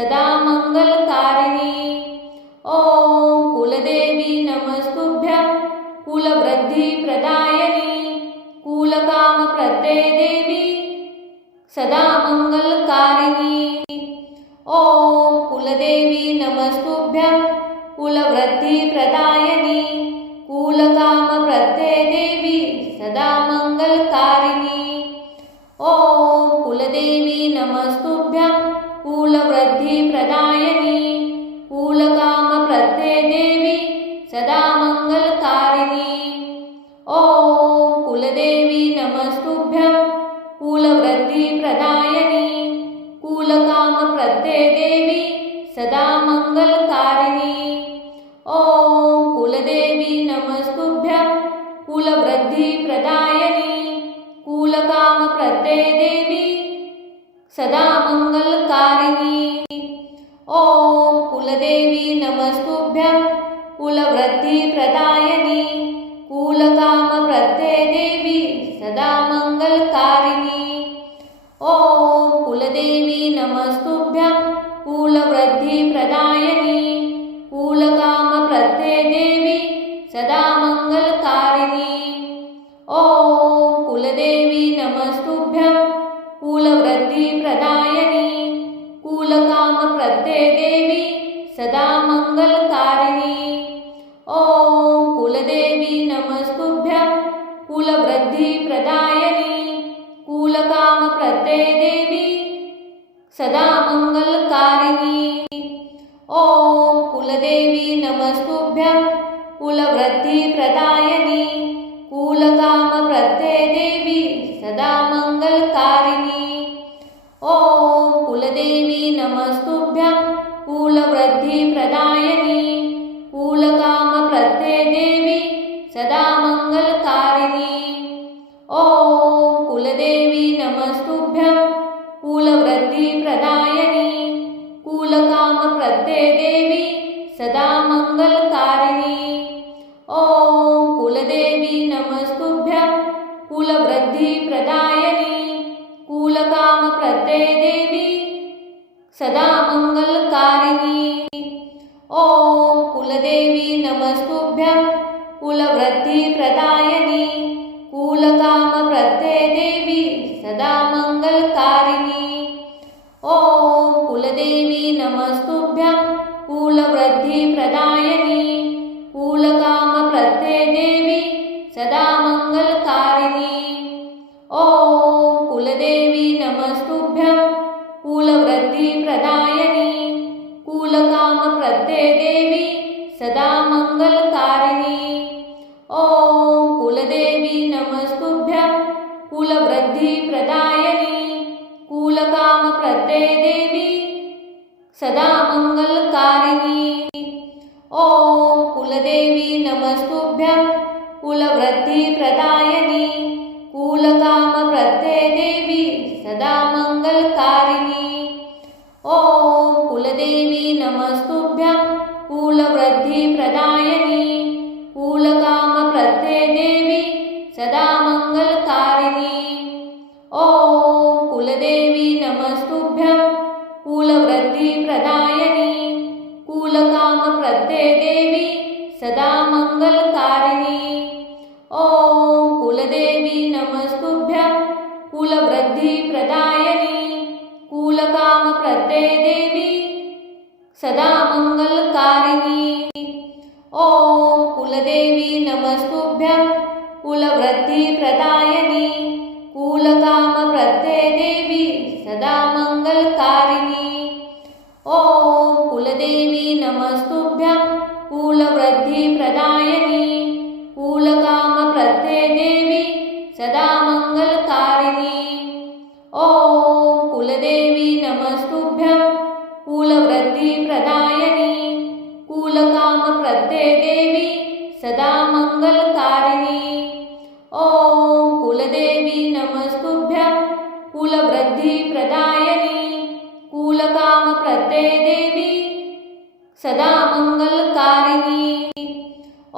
सदा मंगलकारिणी। ओम कुलदेवी नमस्तुभ्यं कुलवृद्धिप्रदायिनी कुलकामप्रदे देवी सदा मंगलकारिणी। ओम कुलदेवी नमस्तुभ्यं कुलवृद्धिप्रदायिनी कुलकामप्रदे देवी सदा मंगलकारिणी। ओम कुलदेवी नमस्तुभ्यं कुलवृद्धिप्रदायिनी कुलकामप्रदे देवी सदा मंगलकारिणी। ओम कुलदेवी नमस्तुभ्यं कुलवृद्धिप्रदायिनी कुलकामप्रदे देवी सदा मंगलकारिणी। ओम कुलदेवी नमस्तुभ्यं कुलवृद्धिप्रदायिनी कुलकामप्रदे देवी सदा मंगलकारिणी। ओम कुलदेवी नमस्तुभ्यं कुलवृद्धिप्रदायिनी कुलकामप्रदे देवी सदा मंगलकारिणी। ओम कुलदेवी नमस्तुभ्यं कुलवृद्धिप्रदायिनी कुलकामप्रदे देवी सदा मंगलकारिणी। ओम कुलदेवी नमस्तुभ्यं कुलवृद्धिप्रदायिनी कुलकामप्रदे देवी सदा मंगलकारिणी। ओम कुलदेवी नमस्तुभ्यं कुलवृद्धिप्रदायिनी कुलकामप्रदे देवी सदा मंगलकारिणी। ओम कुलदेवी नमस्तुभ्यं कुलवृद्धिप्रदायिनी कुलकामप्रदे देवी सदा देवी सदा मंगलकारिणी। ओम कुलदेवी नमस्तुभ्यं कुलवृद्धिप्रदायिनी कुलकामप्रदे देवी सदा मंगलकारिणी। ओम कुलदेवी नमस्तुभ्यं कुलवृद्धिप्रदायिनी कुलकामप्रदे देवी सदा मंगलकारिणी। ओम कुलदेवी नमस्तुभ्यं कुलवृद्धिप्रदायिनी कुलकामप्रदे देवी सदा मंगलकारिणी। ओम कुलदेवी नमस्तुभ्यं कुलवृद्धिप्रदायिनी कुलकामप्रदे देवी सदा मंगलकारिणी। ओम कुलदेवी नमस्तुभ्यं कुलवृद्धिप्रदायिनी कुलकामप्रदे देवी सदा मंगलकारिणी। ओम कुलदेवी नमस्तुभ्यं कुलवृद्धिप्रदायिनी कुलकामप्रदे देवी सदा मंगलकारिणी। ओम कुलदेवी नमस्तुभ्यं कुलवृद्धिप्रदायिनी कुलकामप्रदे देवी सदा मंगलकारिणी। ओम कुलदेवी नमस्तुभ्यं कुलवृद्धिप्रदायिनी कुलकामप्रदे देवी सदा मंगलकारिणी। ओम कुलदेवी नमस्तुभ्यं कुलवृद्धिप्रदायिनी कुलकामप्रदे देवी सदा मंगलकारिणी। ओम कुलदेवी नमस्तुभ्यं कुलवृद्धिप्रदायिनी कुलकामप्रदे देवी सदा मंगलकारिणी। ओम कुलदेवी नमस्तुभ्यं कुलवृद्धिप्रदायिनी कुलकामप्रदे देवी सदा मंगलकारिणी। ओम कुलदेवी नमस्तुभ्यं कुलवृद्धिप्रदायिनी कुलकामप्रदे देवी सदा मंगलकारिणी। ओम कुलदेवी नमस्तुभ्यं कुलवृद्धिप्रदायिनी कुलकामप्रदे देवी सदा मंगलकारिणी।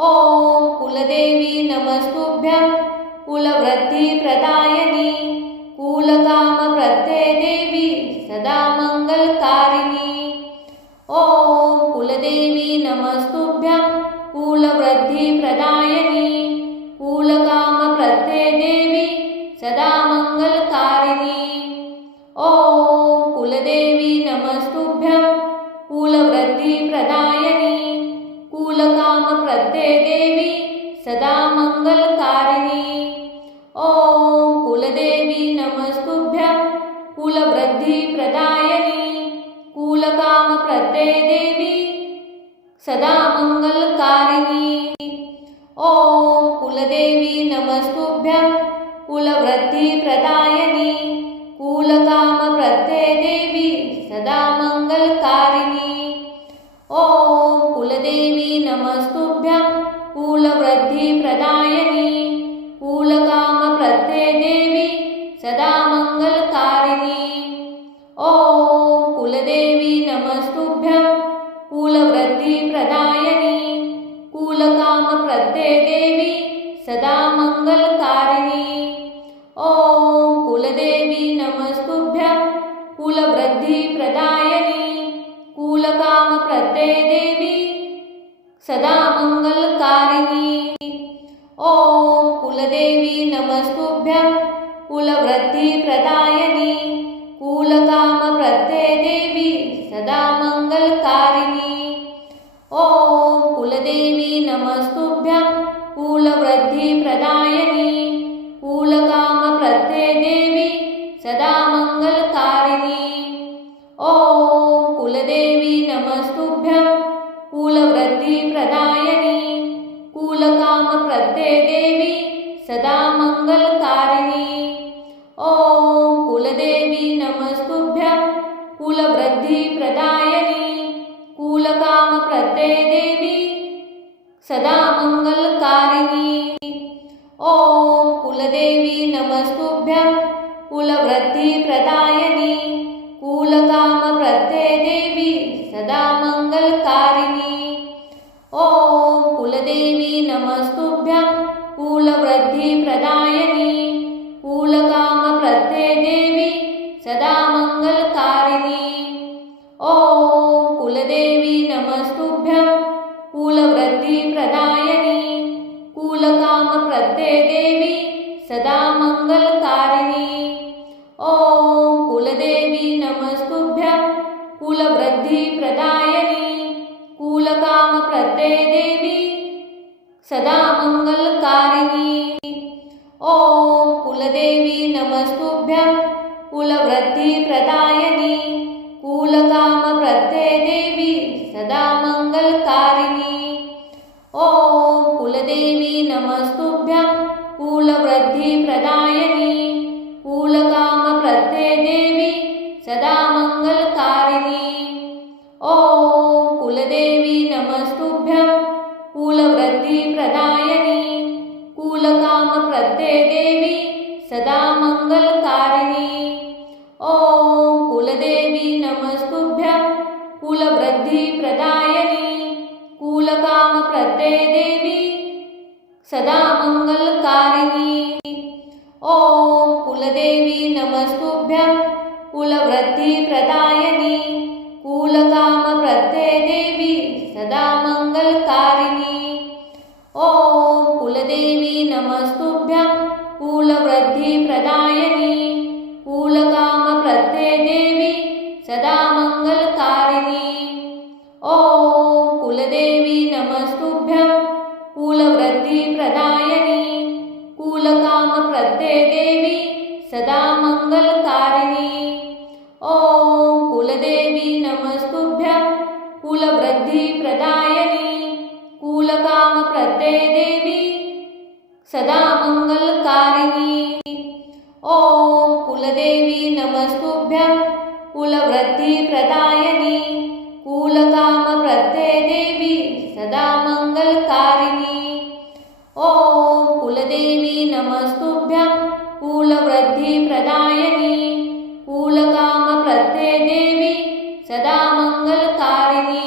ओम कुलदेवी नमस्तुभ्यं कुलवृद्धिप्रदायिनी कुलकामप्रदे देवी सदा मंगलकारिणी। ओम कुलदेवी नमस्तुभ्यं कुलवृद्धिप्रदायिनी कुलकामप्रदे देवी सदा मंगलकारिणी। ओम कुलदेवी नमस्तुभ्यं कुलवृद्धिप्रदायिनी कुलकामप्रदे देवी सदा मंगलकारिणी। ओम कुलदेवी नमस्तुभ्यं कुलवृद्धिप्रदायिनी कुलकामप्रदे देवी सदा मंगलकारिणी। ओम कुलदेवी नमस्तुभ्यं कुलवृद्धिप्रदायिनी कुलकामप्रदे देवी सदा मंगलकारिणी। ओम कुलदेवी नमस्तुभ्यं कुलवृद्धिप्रदायिनी कुलकामप्रदे देवी सदा मंगलकारिणी। ओम कुलदेवी नमस्तुभ्यं कुलवृद्धिप्रदायिनी कुलकामप्रदे देवी सदा मंगलकारिणी। ओम कुलदेवी नमस्तुभ्यं कुलवृद्धिप्रदायिनी कुलकामप्रदे देवी सदा मंगलकारिणी। ओम कुलदेवी नमस्तुभ्यं कुलवृद्धिप्रदायिनी कुलकामप्रदे देवी सदा मंगलकारिणी। ओम कुलदेवी नमस्तुभ्यं कुलवृद्धिप्रदायिनी कुलकामप्रदे देवी सदा मंगलकारिणी। ओम कुलदेवी नमस्तुभ्यं कुलवृद्धिप्रदायिनी कुलकामप्रदे देवी सदा मंगलकारिणी। ओम कुलदेवी नमस्तुभ्यं कुलवृद्धिप्रदायिनी कुलकामप्रदे देवी सदा मंगलकारिणी। ओम कुलदेवी नमस्तुभ्यं कुलवृद्धिप्रदायिनी कुलकामप्रदे देवी सदा मंगलकारिणी। सदा मंगलकारिणी। ओम कुलदेवी नमस्तुभ्यं कुलवृद्धिप्रदायिनी कुलकामप्रदे देवी सदा मंगलकारिणी। ओम कुलदेवी नमस्तुभ्यं कुलवृद्धिप्रदायिनी कुलकामप्रदे देवी सदा मंगलकारिणी। ओम कुलदेवी नमस्तुभ्यं कुलवृद्धिप्रदायिनी कुलकामप्रदे देवी सदा मंगलकारिणी। ओम कुलदेवी नमस्तुभ्यं कुलवृद्धिप्रदायिनी कुलकामप्रदे देवी सदा मंगलकारिणी। ओम कुलदेवी नमस्तुभ्यं कुलवृद्धिप्रदायिनी कुलकामप्रदे देवी सदा मंगलकारिणी। ओम कुलदेवी नमस्तुभ्यं कुलवृद्धिप्रदायिनी कुलकामप्रदे देवी सदा मंगलकारिणी। ओम कुलदेवी नमस्तुभ्यं कुलवृद्धिप्रदायिनी कुलकामप्रदे देवी सदा मंगलकारिणी। ओम कुलदेवी नमस्तुभ्यं कुलवृद्धिप्रदायिनी कुलकामप्रदे देवी सदा मंगलकारिणी। ओम कुलदेवी नमस्तुभ्यं कुलवृद्धिप्रदायिनी कुलकामप्रदे देवी सदा मंगलकारिणी। ओम कुलदेवी नमस्तुभ्यं कुलवृद्धिप्रदायिनी कुलकामप्रदे देवी सदा मंगलकारिणी।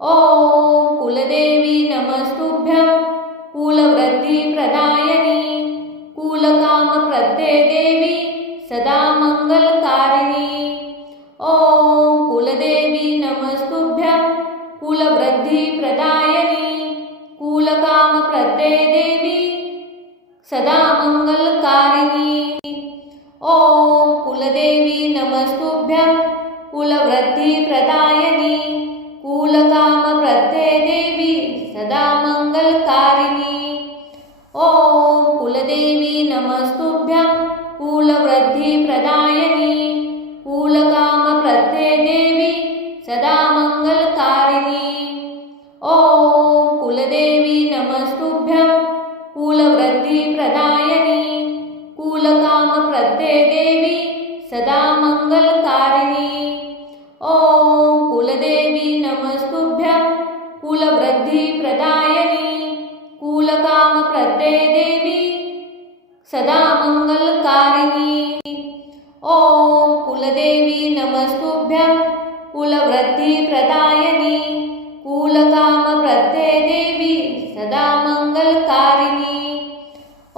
ओम कुलदेवी नमस्तुभ्यं कुलवृद्धिप्रदायिनी कुलकामप्रदे देवी सदा मंगलकारिणी। ओम कुलदेवी नमस्तुभ्यं कुलवृद्धिप्रदायिनी कुलकामप्रदे देवी सदा मंगलकारिणी। ओम कुलदेवी नमस्तुभ्यं कुलवृद्धिप्रदायिनी कुलकामप्रदे देवी सदा मंगलकारिणी। ओम कुलदेवी नमस्तुभ्यं कुलवृद्धिप्रदायिनी कुलकामप्रदे देवी सदा मंगलकारिणी। ओम कुलदेवी नमस्तुभ्यं कुलवृद्धिप्रदायिनी कुलकामप्रदे देवी सदा मंगलकारिणी। ओम कुलदेवी नमस्तुभ्यं कुलवृद्धिप्रदायिनी कुलकामप्रदे देवी सदा मंगलकारिणी। ओम कुलदेवी नमस्तुभ्यं कुलवृद्धिप्रदायिनी कुलकामप्रदे देवी सदा मंगलकारिणी।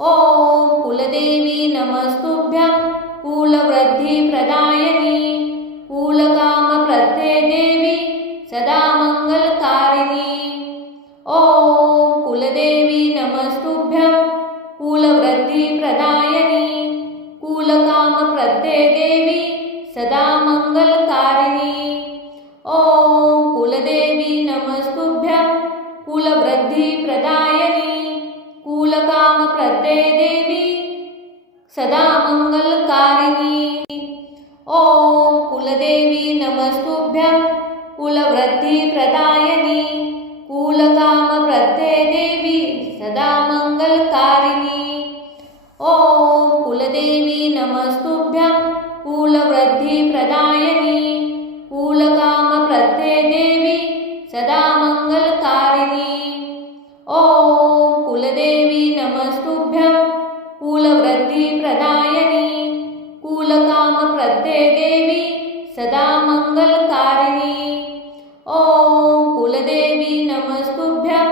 ओम कुलदेवी नमस्तुभ्यं कुलवृद्धिप्रदायिनी कुलकामप्रदे देवी सदा मंगलकारिणी। ओम कुलदेवी नमस्तुभ्यं कुलवृद्धिप्रदायिनी कुलकामप्रदे देवी सदा मंगलकारिणी। ओम कुलदेवी नमस्तुभ्यं कुलवृद्धिप्रदायिनी कुलकामप्रदे देवी सदा मंगलकारिणी। ओम कुलदेवी नमस्तुभ्यं कुलवृद्धिप्रदायिनी कुलकामप्रदे देवी सदा मंगलकारिणी। ओम कुलदेवी नमस्तुभ्यं कुलवृद्धिप्रदायिनी कुलकामप्रदे देवी सदा मंगलकारिणी। ओम कुलदेवी नमस्तुभ्यं कुलवृद्धिप्रदायिनी कुलकामप्रदे देवी सदा मंगलकारिणी। ओम कुलदेवी नमस्तुभ्यं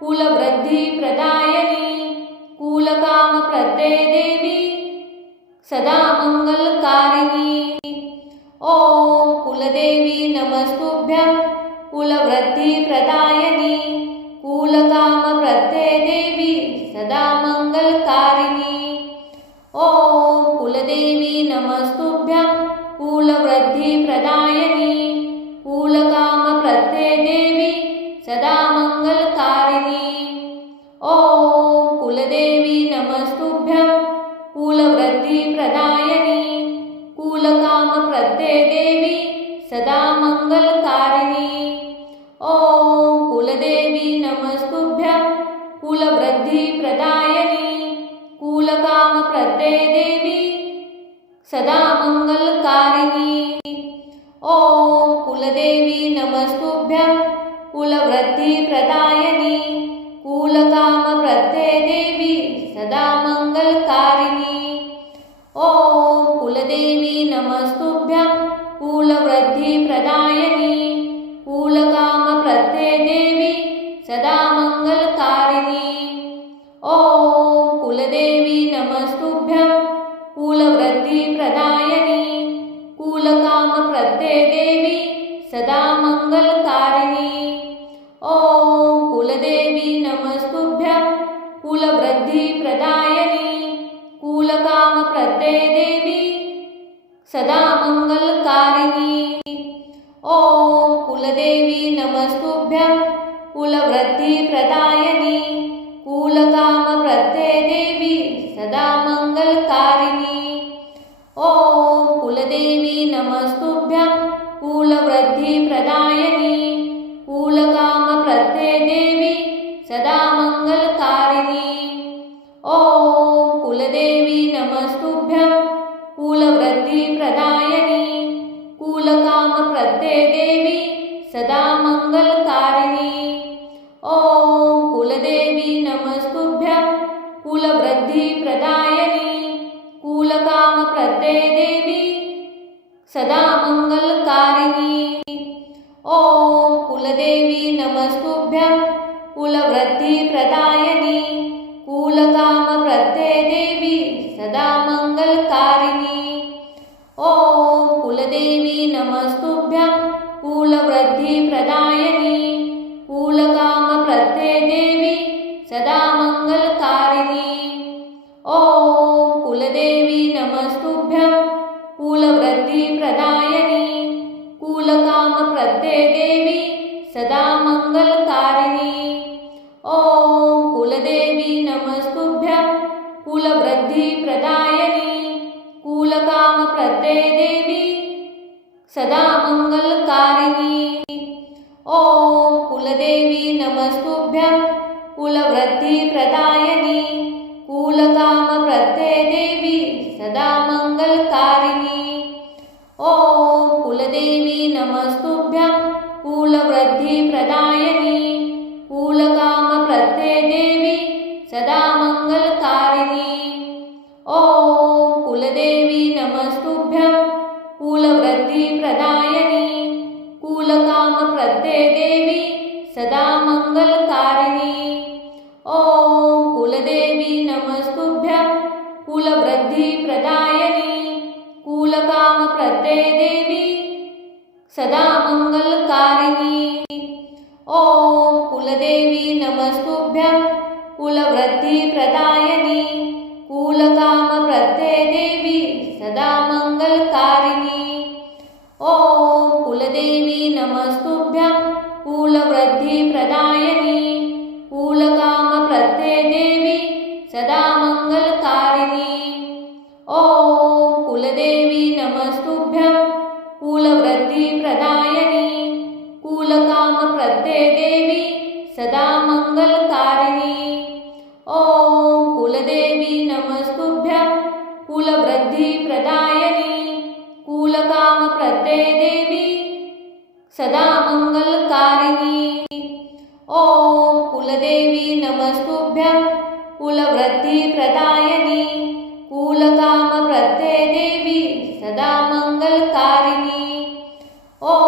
कुलवृद्धिप्रदायिनी कुलकामप्रदे देवी सदा मंगलकारिणी। ओम कुलदेवी नमस्तुभ्यं कुलवृद्धिप्रदायिनी कुलकामप्रदे देवी सदा मंगलकारिणी। ओम कुलदेवी नमस्तुभ्यं कुलवृद्धिप्रदायिनी कुलकामप्रदे देवी सदा मंगलकारिणी। नमस्तुभ्यं कुलवृद्धिप्रदायिनी कुलकामप्रदे देवी सदा मङ्गलकारिणी। ॐ कुलदेवी नमस्तुभ्यं कुलवृद्धिप्रदायिनी कुलकामप्रदे देवी सदा मङ्गलकारिणी। ॐ कुलदेवी नमस्तुभ्यं कुलवृद्धिप्रदायिनी कुलकामप्रदे देवी सदा मङ्गलकारिणी। ॐ कुलदेवी नमस्तुभ्यं कुलवृद्धिप्रदायिनी कुलकामप्रदे देवी सदा मङ्गलकारिणी। ॐ कुलदेवी नमस्तुभ्यं कुलवृद्धिप्रदायिनी कुलकामप्रदे देवी सदा मङ्गलकारिणी। ॐ कुलदेवी नमस्तुभ्यं कुलवृद्धिप्रदायिनी कुलकामप्रदे देवी सदा मङ्गलकारिणी। ॐ कुलदेवी नमस्तुभ्यं कुलवृद्धिप्रदायिनी कुलकामप्रदे देवी सदा मङ्गलकारिणी। ॐ कुलदेवी नमस्तुभ्यं कुलवृद्धिप्रदायिनी कुलकामप्रदे देवी सदा मङ्गलकारिणी। ॐ कुलदेवी नमस्तुभ्यं कुलवृद्धिप्रदायिनी कुलकामप्रदे देवी सदा मङ्गलकारिणी। ॐ कुलदेवी नमस्तुभ्यं कुलवृद्धिप्रदायिनी कुलकामप्रदे देवी सदा मङ्गलकारिणी। ॐ कुलदेवी नमस्तुभ्यं कुलवृद्धिप्रदायिनी कुलकामप्रदे देवी सदा मङ्गलकारिणी। ॐ कुलदेवी नमस्तुभ्यं कुलवृद्धिप्रदायिनी कुलकामप्रदे देवी सदा मङ्गलकारिणी। ॐ कुलदेवी नमस्तुभ्यं कुलवृद्धिप्रदायिनी कुलकामप्रदे देवी सदा मङ्गलकारिणी। ॐ कुलदेवी नमस्तुभ्यं कुलवृद्धिप्रदायिनी कुलकामप्रदे देवी सदा मङ्गलकारिणी। ॐ कुलदेवी नमस्तुभ्यं कुलवृद्धिप्रदायिनी कुलकामप्रदे देवी सदा मङ्गलकारिणी। ॐ कुलदेवी नमस्तुभ्यं कुलवृद्धिप्रदायिनी कुलकामप्रदे देवी सदा मङ्गलकारिणी। ॐ कुलदेवी नमस्तुभ्यं कुलवृद्धिप्रदायिनी कुलकामप्रदे देवी सदा मङ्गलकारिणी। ॐ कुलदेवी नमस्तुभ्यं कुलवृद्धिप्रदायिनी कुलकामप्रदे देवी सदा मङ्गलकारिणी। ॐ कुलदेवी नमस्तुभ्यं कुलवृद्धिप्रदायिनी कुलकामप्रदे देवी सदा मङ्गलकारिणी। ॐ कुलदेवी नमस्तुभ्यं कुलवृद्धिप्रदायिनी कुलकामप्रदे देवी सदा मङ्गलकारिणी। ॐ कुलदेवी नमस्तुभ्यं कुलवृद्धिप्रदायिनी कुलकामप्रदे देवी सदा मङ्गलकारिणी। ॐ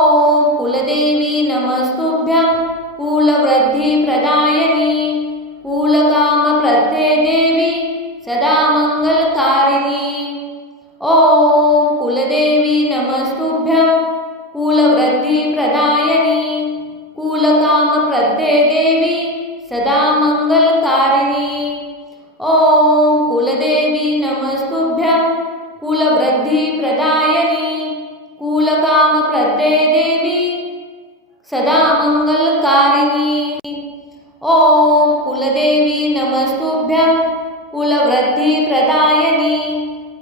कुलदेवी नमस्तुभ्यं कुलवृद्धिप्रदायिनी कुलकामप्रदे देवी सदा मङ्गलकारिणी। ॐ कुलदेवी नमस्तुभ्यं कुलवृद्धिप्रदायिनी कुलकामप्रदे देवी सदा मङ्गलकारिणी। ॐ कुलदेवी नमस्तुभ्यं कुलवृद्धिप्रदायिनी कुलकामप्रदे देवी सदा मङ्गलकारिणी। ॐ कुलदेवी नमस्तुभ्यं कुलवृद्धिप्रदायिनी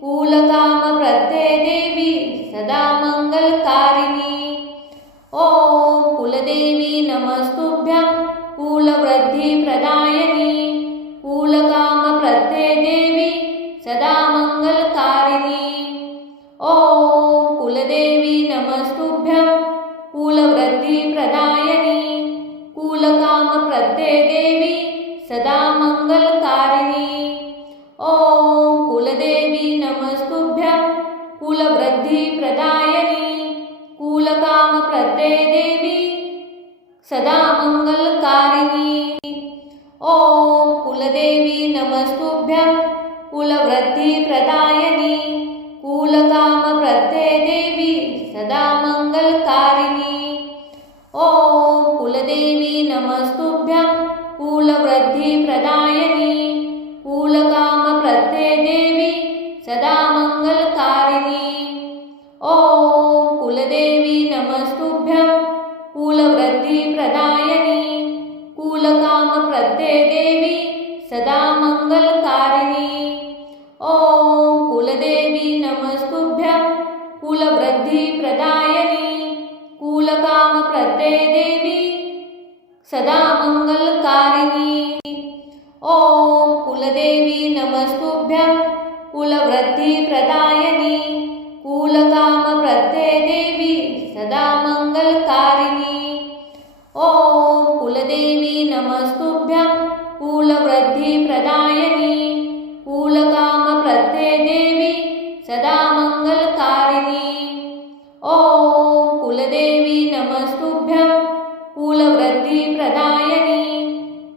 कुलकामप्रदे देवी सदा मङ्गलकारिणी। ॐ कुलदेवी नमस्तुभ्यं कुलवृद्धिप्रदायिनी कुलकामप्रदे देवी सदा मङ्गलकारिणी। ॐ कुलदेवी नमस्तुभ्यं कुलवृद्धि कुलवृद्धिप्रदायिनी कुलकामप्रदे देवी सदा मङ्गलकारिणी। ॐ कुलदेवी नमस्तुभ्यं कुलवृद्धिप्रदायिनी कुलकामप्रदे देवी सदा मङ्गलकारिणी। ॐ कुलदेवी नमस्तुभ्यं कुलवृद्धिप्रदायिनी कुलकामप्रदे देवी सदा मङ्गलकारिणी। ॐ कुलदेवी नमस्तुभ्यं कुलवृद्धिप्रदायिनी कुलकामप्रदे देवी सदा मङ्गलकारिणी। ॐ कुलदेवी नमस्तुभ्यं कुलवृद्धिप्रदायिनी कुलकामप्रदे देवी सदा मङ्गलकारिणी। ॐ कुलदेवी नमस्तुभ्यं कुलवृद्धिप्रदायिनी कुलकामप्रदे देवी सदा मङ्गलकारिणी। ॐ कुलदेवी नमस्तुभ्यं कुलवृद्धिप्रदायिनी कुलकामप्रदे देवी सदा मङ्गलकारिणी। ॐ कुलदेवी नमस्तुभ्यं कुलवृद्धिप्रदायिनी कुलकामप्रदे देवी सदा मङ्गलकारिणी। ॐ कुलदेवी नमस्तुभ्यं कुलवृद्धिप्रदायिनी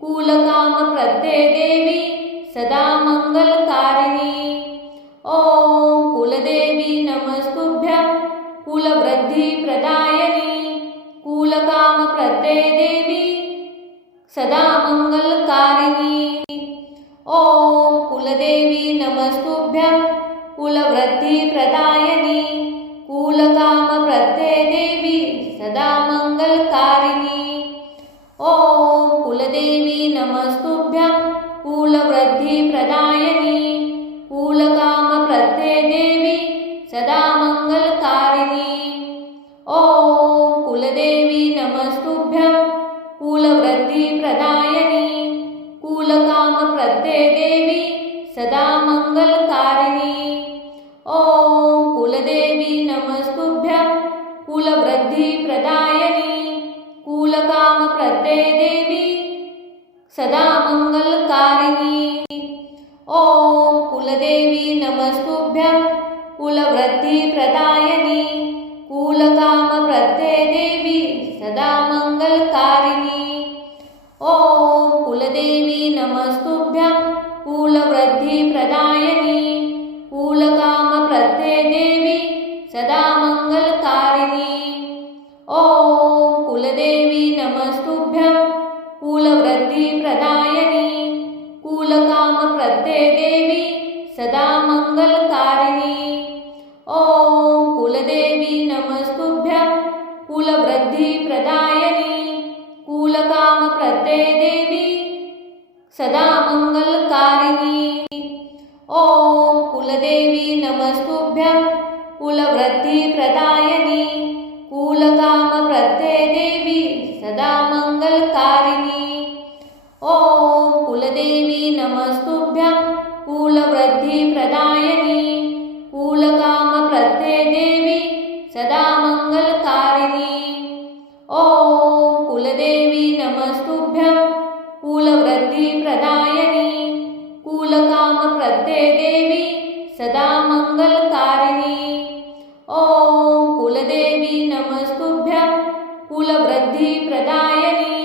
कुलकामप्रदे देवी सदा मङ्गलकारिणी। ॐ कुलदेवी नमस्तुभ्यं कुलवृद्धिप्रदायिनी कुलकामप्रदे देवी सदा मङ्गलकारिणी। ॐ कुलदेवी नमस्तुभ्यं कुलवृद्धिप्रदायिनी कुलकामप्रदे देवी सदा मङ्गलकारिणी। ॐ कुलदेवी नमस्तुभ्यं कुलवृद्धिप्रदायिनी कुलकामप्रदे देवी सदा मङ्गलकारिणी। ॐ कुलदेवी नमस्तुभ्यं कुलवृद्धिप्रदायिनी कुलकामप्रदे देवी सदा मङ्गलकारिणी। ॐ कुलदेवी नमस्तुभ्यं कुलवृद्धिप्रदायिनी कुलकामप्रदे देवी सदा मङ्गलकारिणी। ॐ कुलदेवी नमस्तुभ्यं कुलवृद्धिप्रदायिनी कुलकामप्रदे देवी सदा मङ्गलकारिणी। ॐ कुलदेवी नमस्तुभ्यं कुलवृद्धिप्रदायिनी कुलकामप्रदे देवी सदा मङ्गलकारिणी। ॐ कुलदेवी नमस्तुभ्यं कुलवृद्धिप्रदायिनी कुलकामप्रदे देवी सदा मङ्गलकारिणी। ॐ कुलदेवी नमस्तुभ्यं कुलवृद्धिप्रदायिनी कुलकामप्रदे देवी सदा मङ्गलकारिणी। ॐ कुलदेवी नमस्तुभ्यं कुलवृद्धिप्रदायिनी कुलकामप्रदे देवी सदा मङ्गलकारिणी। ॐ कुलदेवी नमस्तुभ्यं कुलवृद्धिप्रदायिनी कुलकामप्रदे देवी सदा मङ्गलकारिणी। ॐ कुलदेवी नमस्तुभ्यं कुलवृद्धिप्रदायिनी कुलकामप्रदे देवी सदा मङ्गलकारिणी। ॐ कुलदेवी नमस्तुभ्यं कुलवृद्धिप्रदायिनी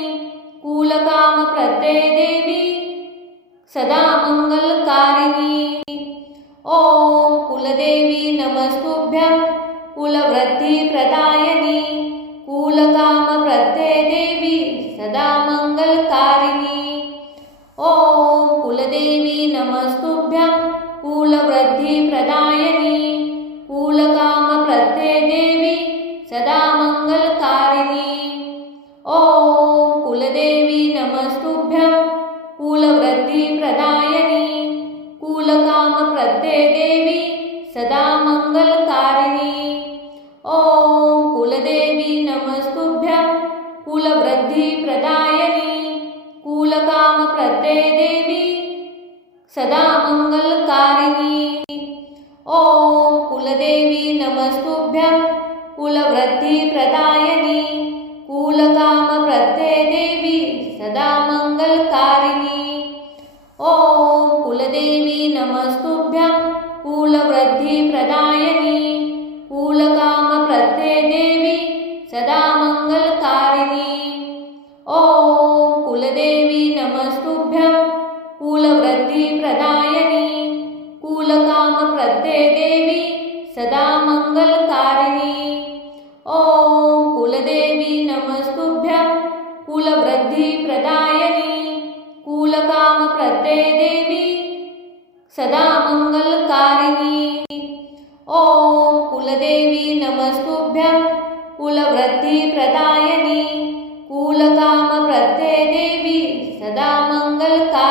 कुलकामप्रदे देवी सदा मङ्गलकारिणी। ॐ कुलदेवी नमस्तुभ्यं कुलवृद्धिप्रदायिनी कुलकामप्रदे देवी सदा मङ्गलकारिणी। ॐ कुलदेवी नमस्तुभ्यं कुलवृद्धिप्रदायिनी कुलकामप्रदे देवी सदा मङ्गलकारिणी। ॐ कुलदेवी नमस्तुभ्यं कुलवृद्धिप्रदायिनी कुलकामप्रदे देवी सदा मङ्गलकारिणी। ॐ कुलदेवी नमस्तुभ्यं कुलवृद्धिप्रदायिनी कुलकामप्रदे देवी सदा मङ्गलकारिणी। ॐ कुलदेवी नमस्तुभ्यं कुलवृद्धिप्रदायिनी कुल कुलकामप्रदे देवी सदा मंगलकारिणी। ॐ कुलदेवी नमस्तुभ्यं कुलवृद्धिप्रदायिनी। कुलकामप्रदे देवी सदा मंगलकारिणी। ॐ कुलदेवी नमस्तुभ्यं कुलवृद्धिप्रदायिनी। कुलकामप्रदे देवी सदा मंगलकारिणी। ॐ कुलदेवी नमस्तुभ्यं कुलवृद्धिप्रदायिनी। कुलकामप्रदे देवी सदा मंगलकारिणी। ॐ कुलदेवी नमस्तुभ्यं कुलवृद्धिप्रदायिनी। कुलकामप्रदे देवी सदा मंगलकारिणी।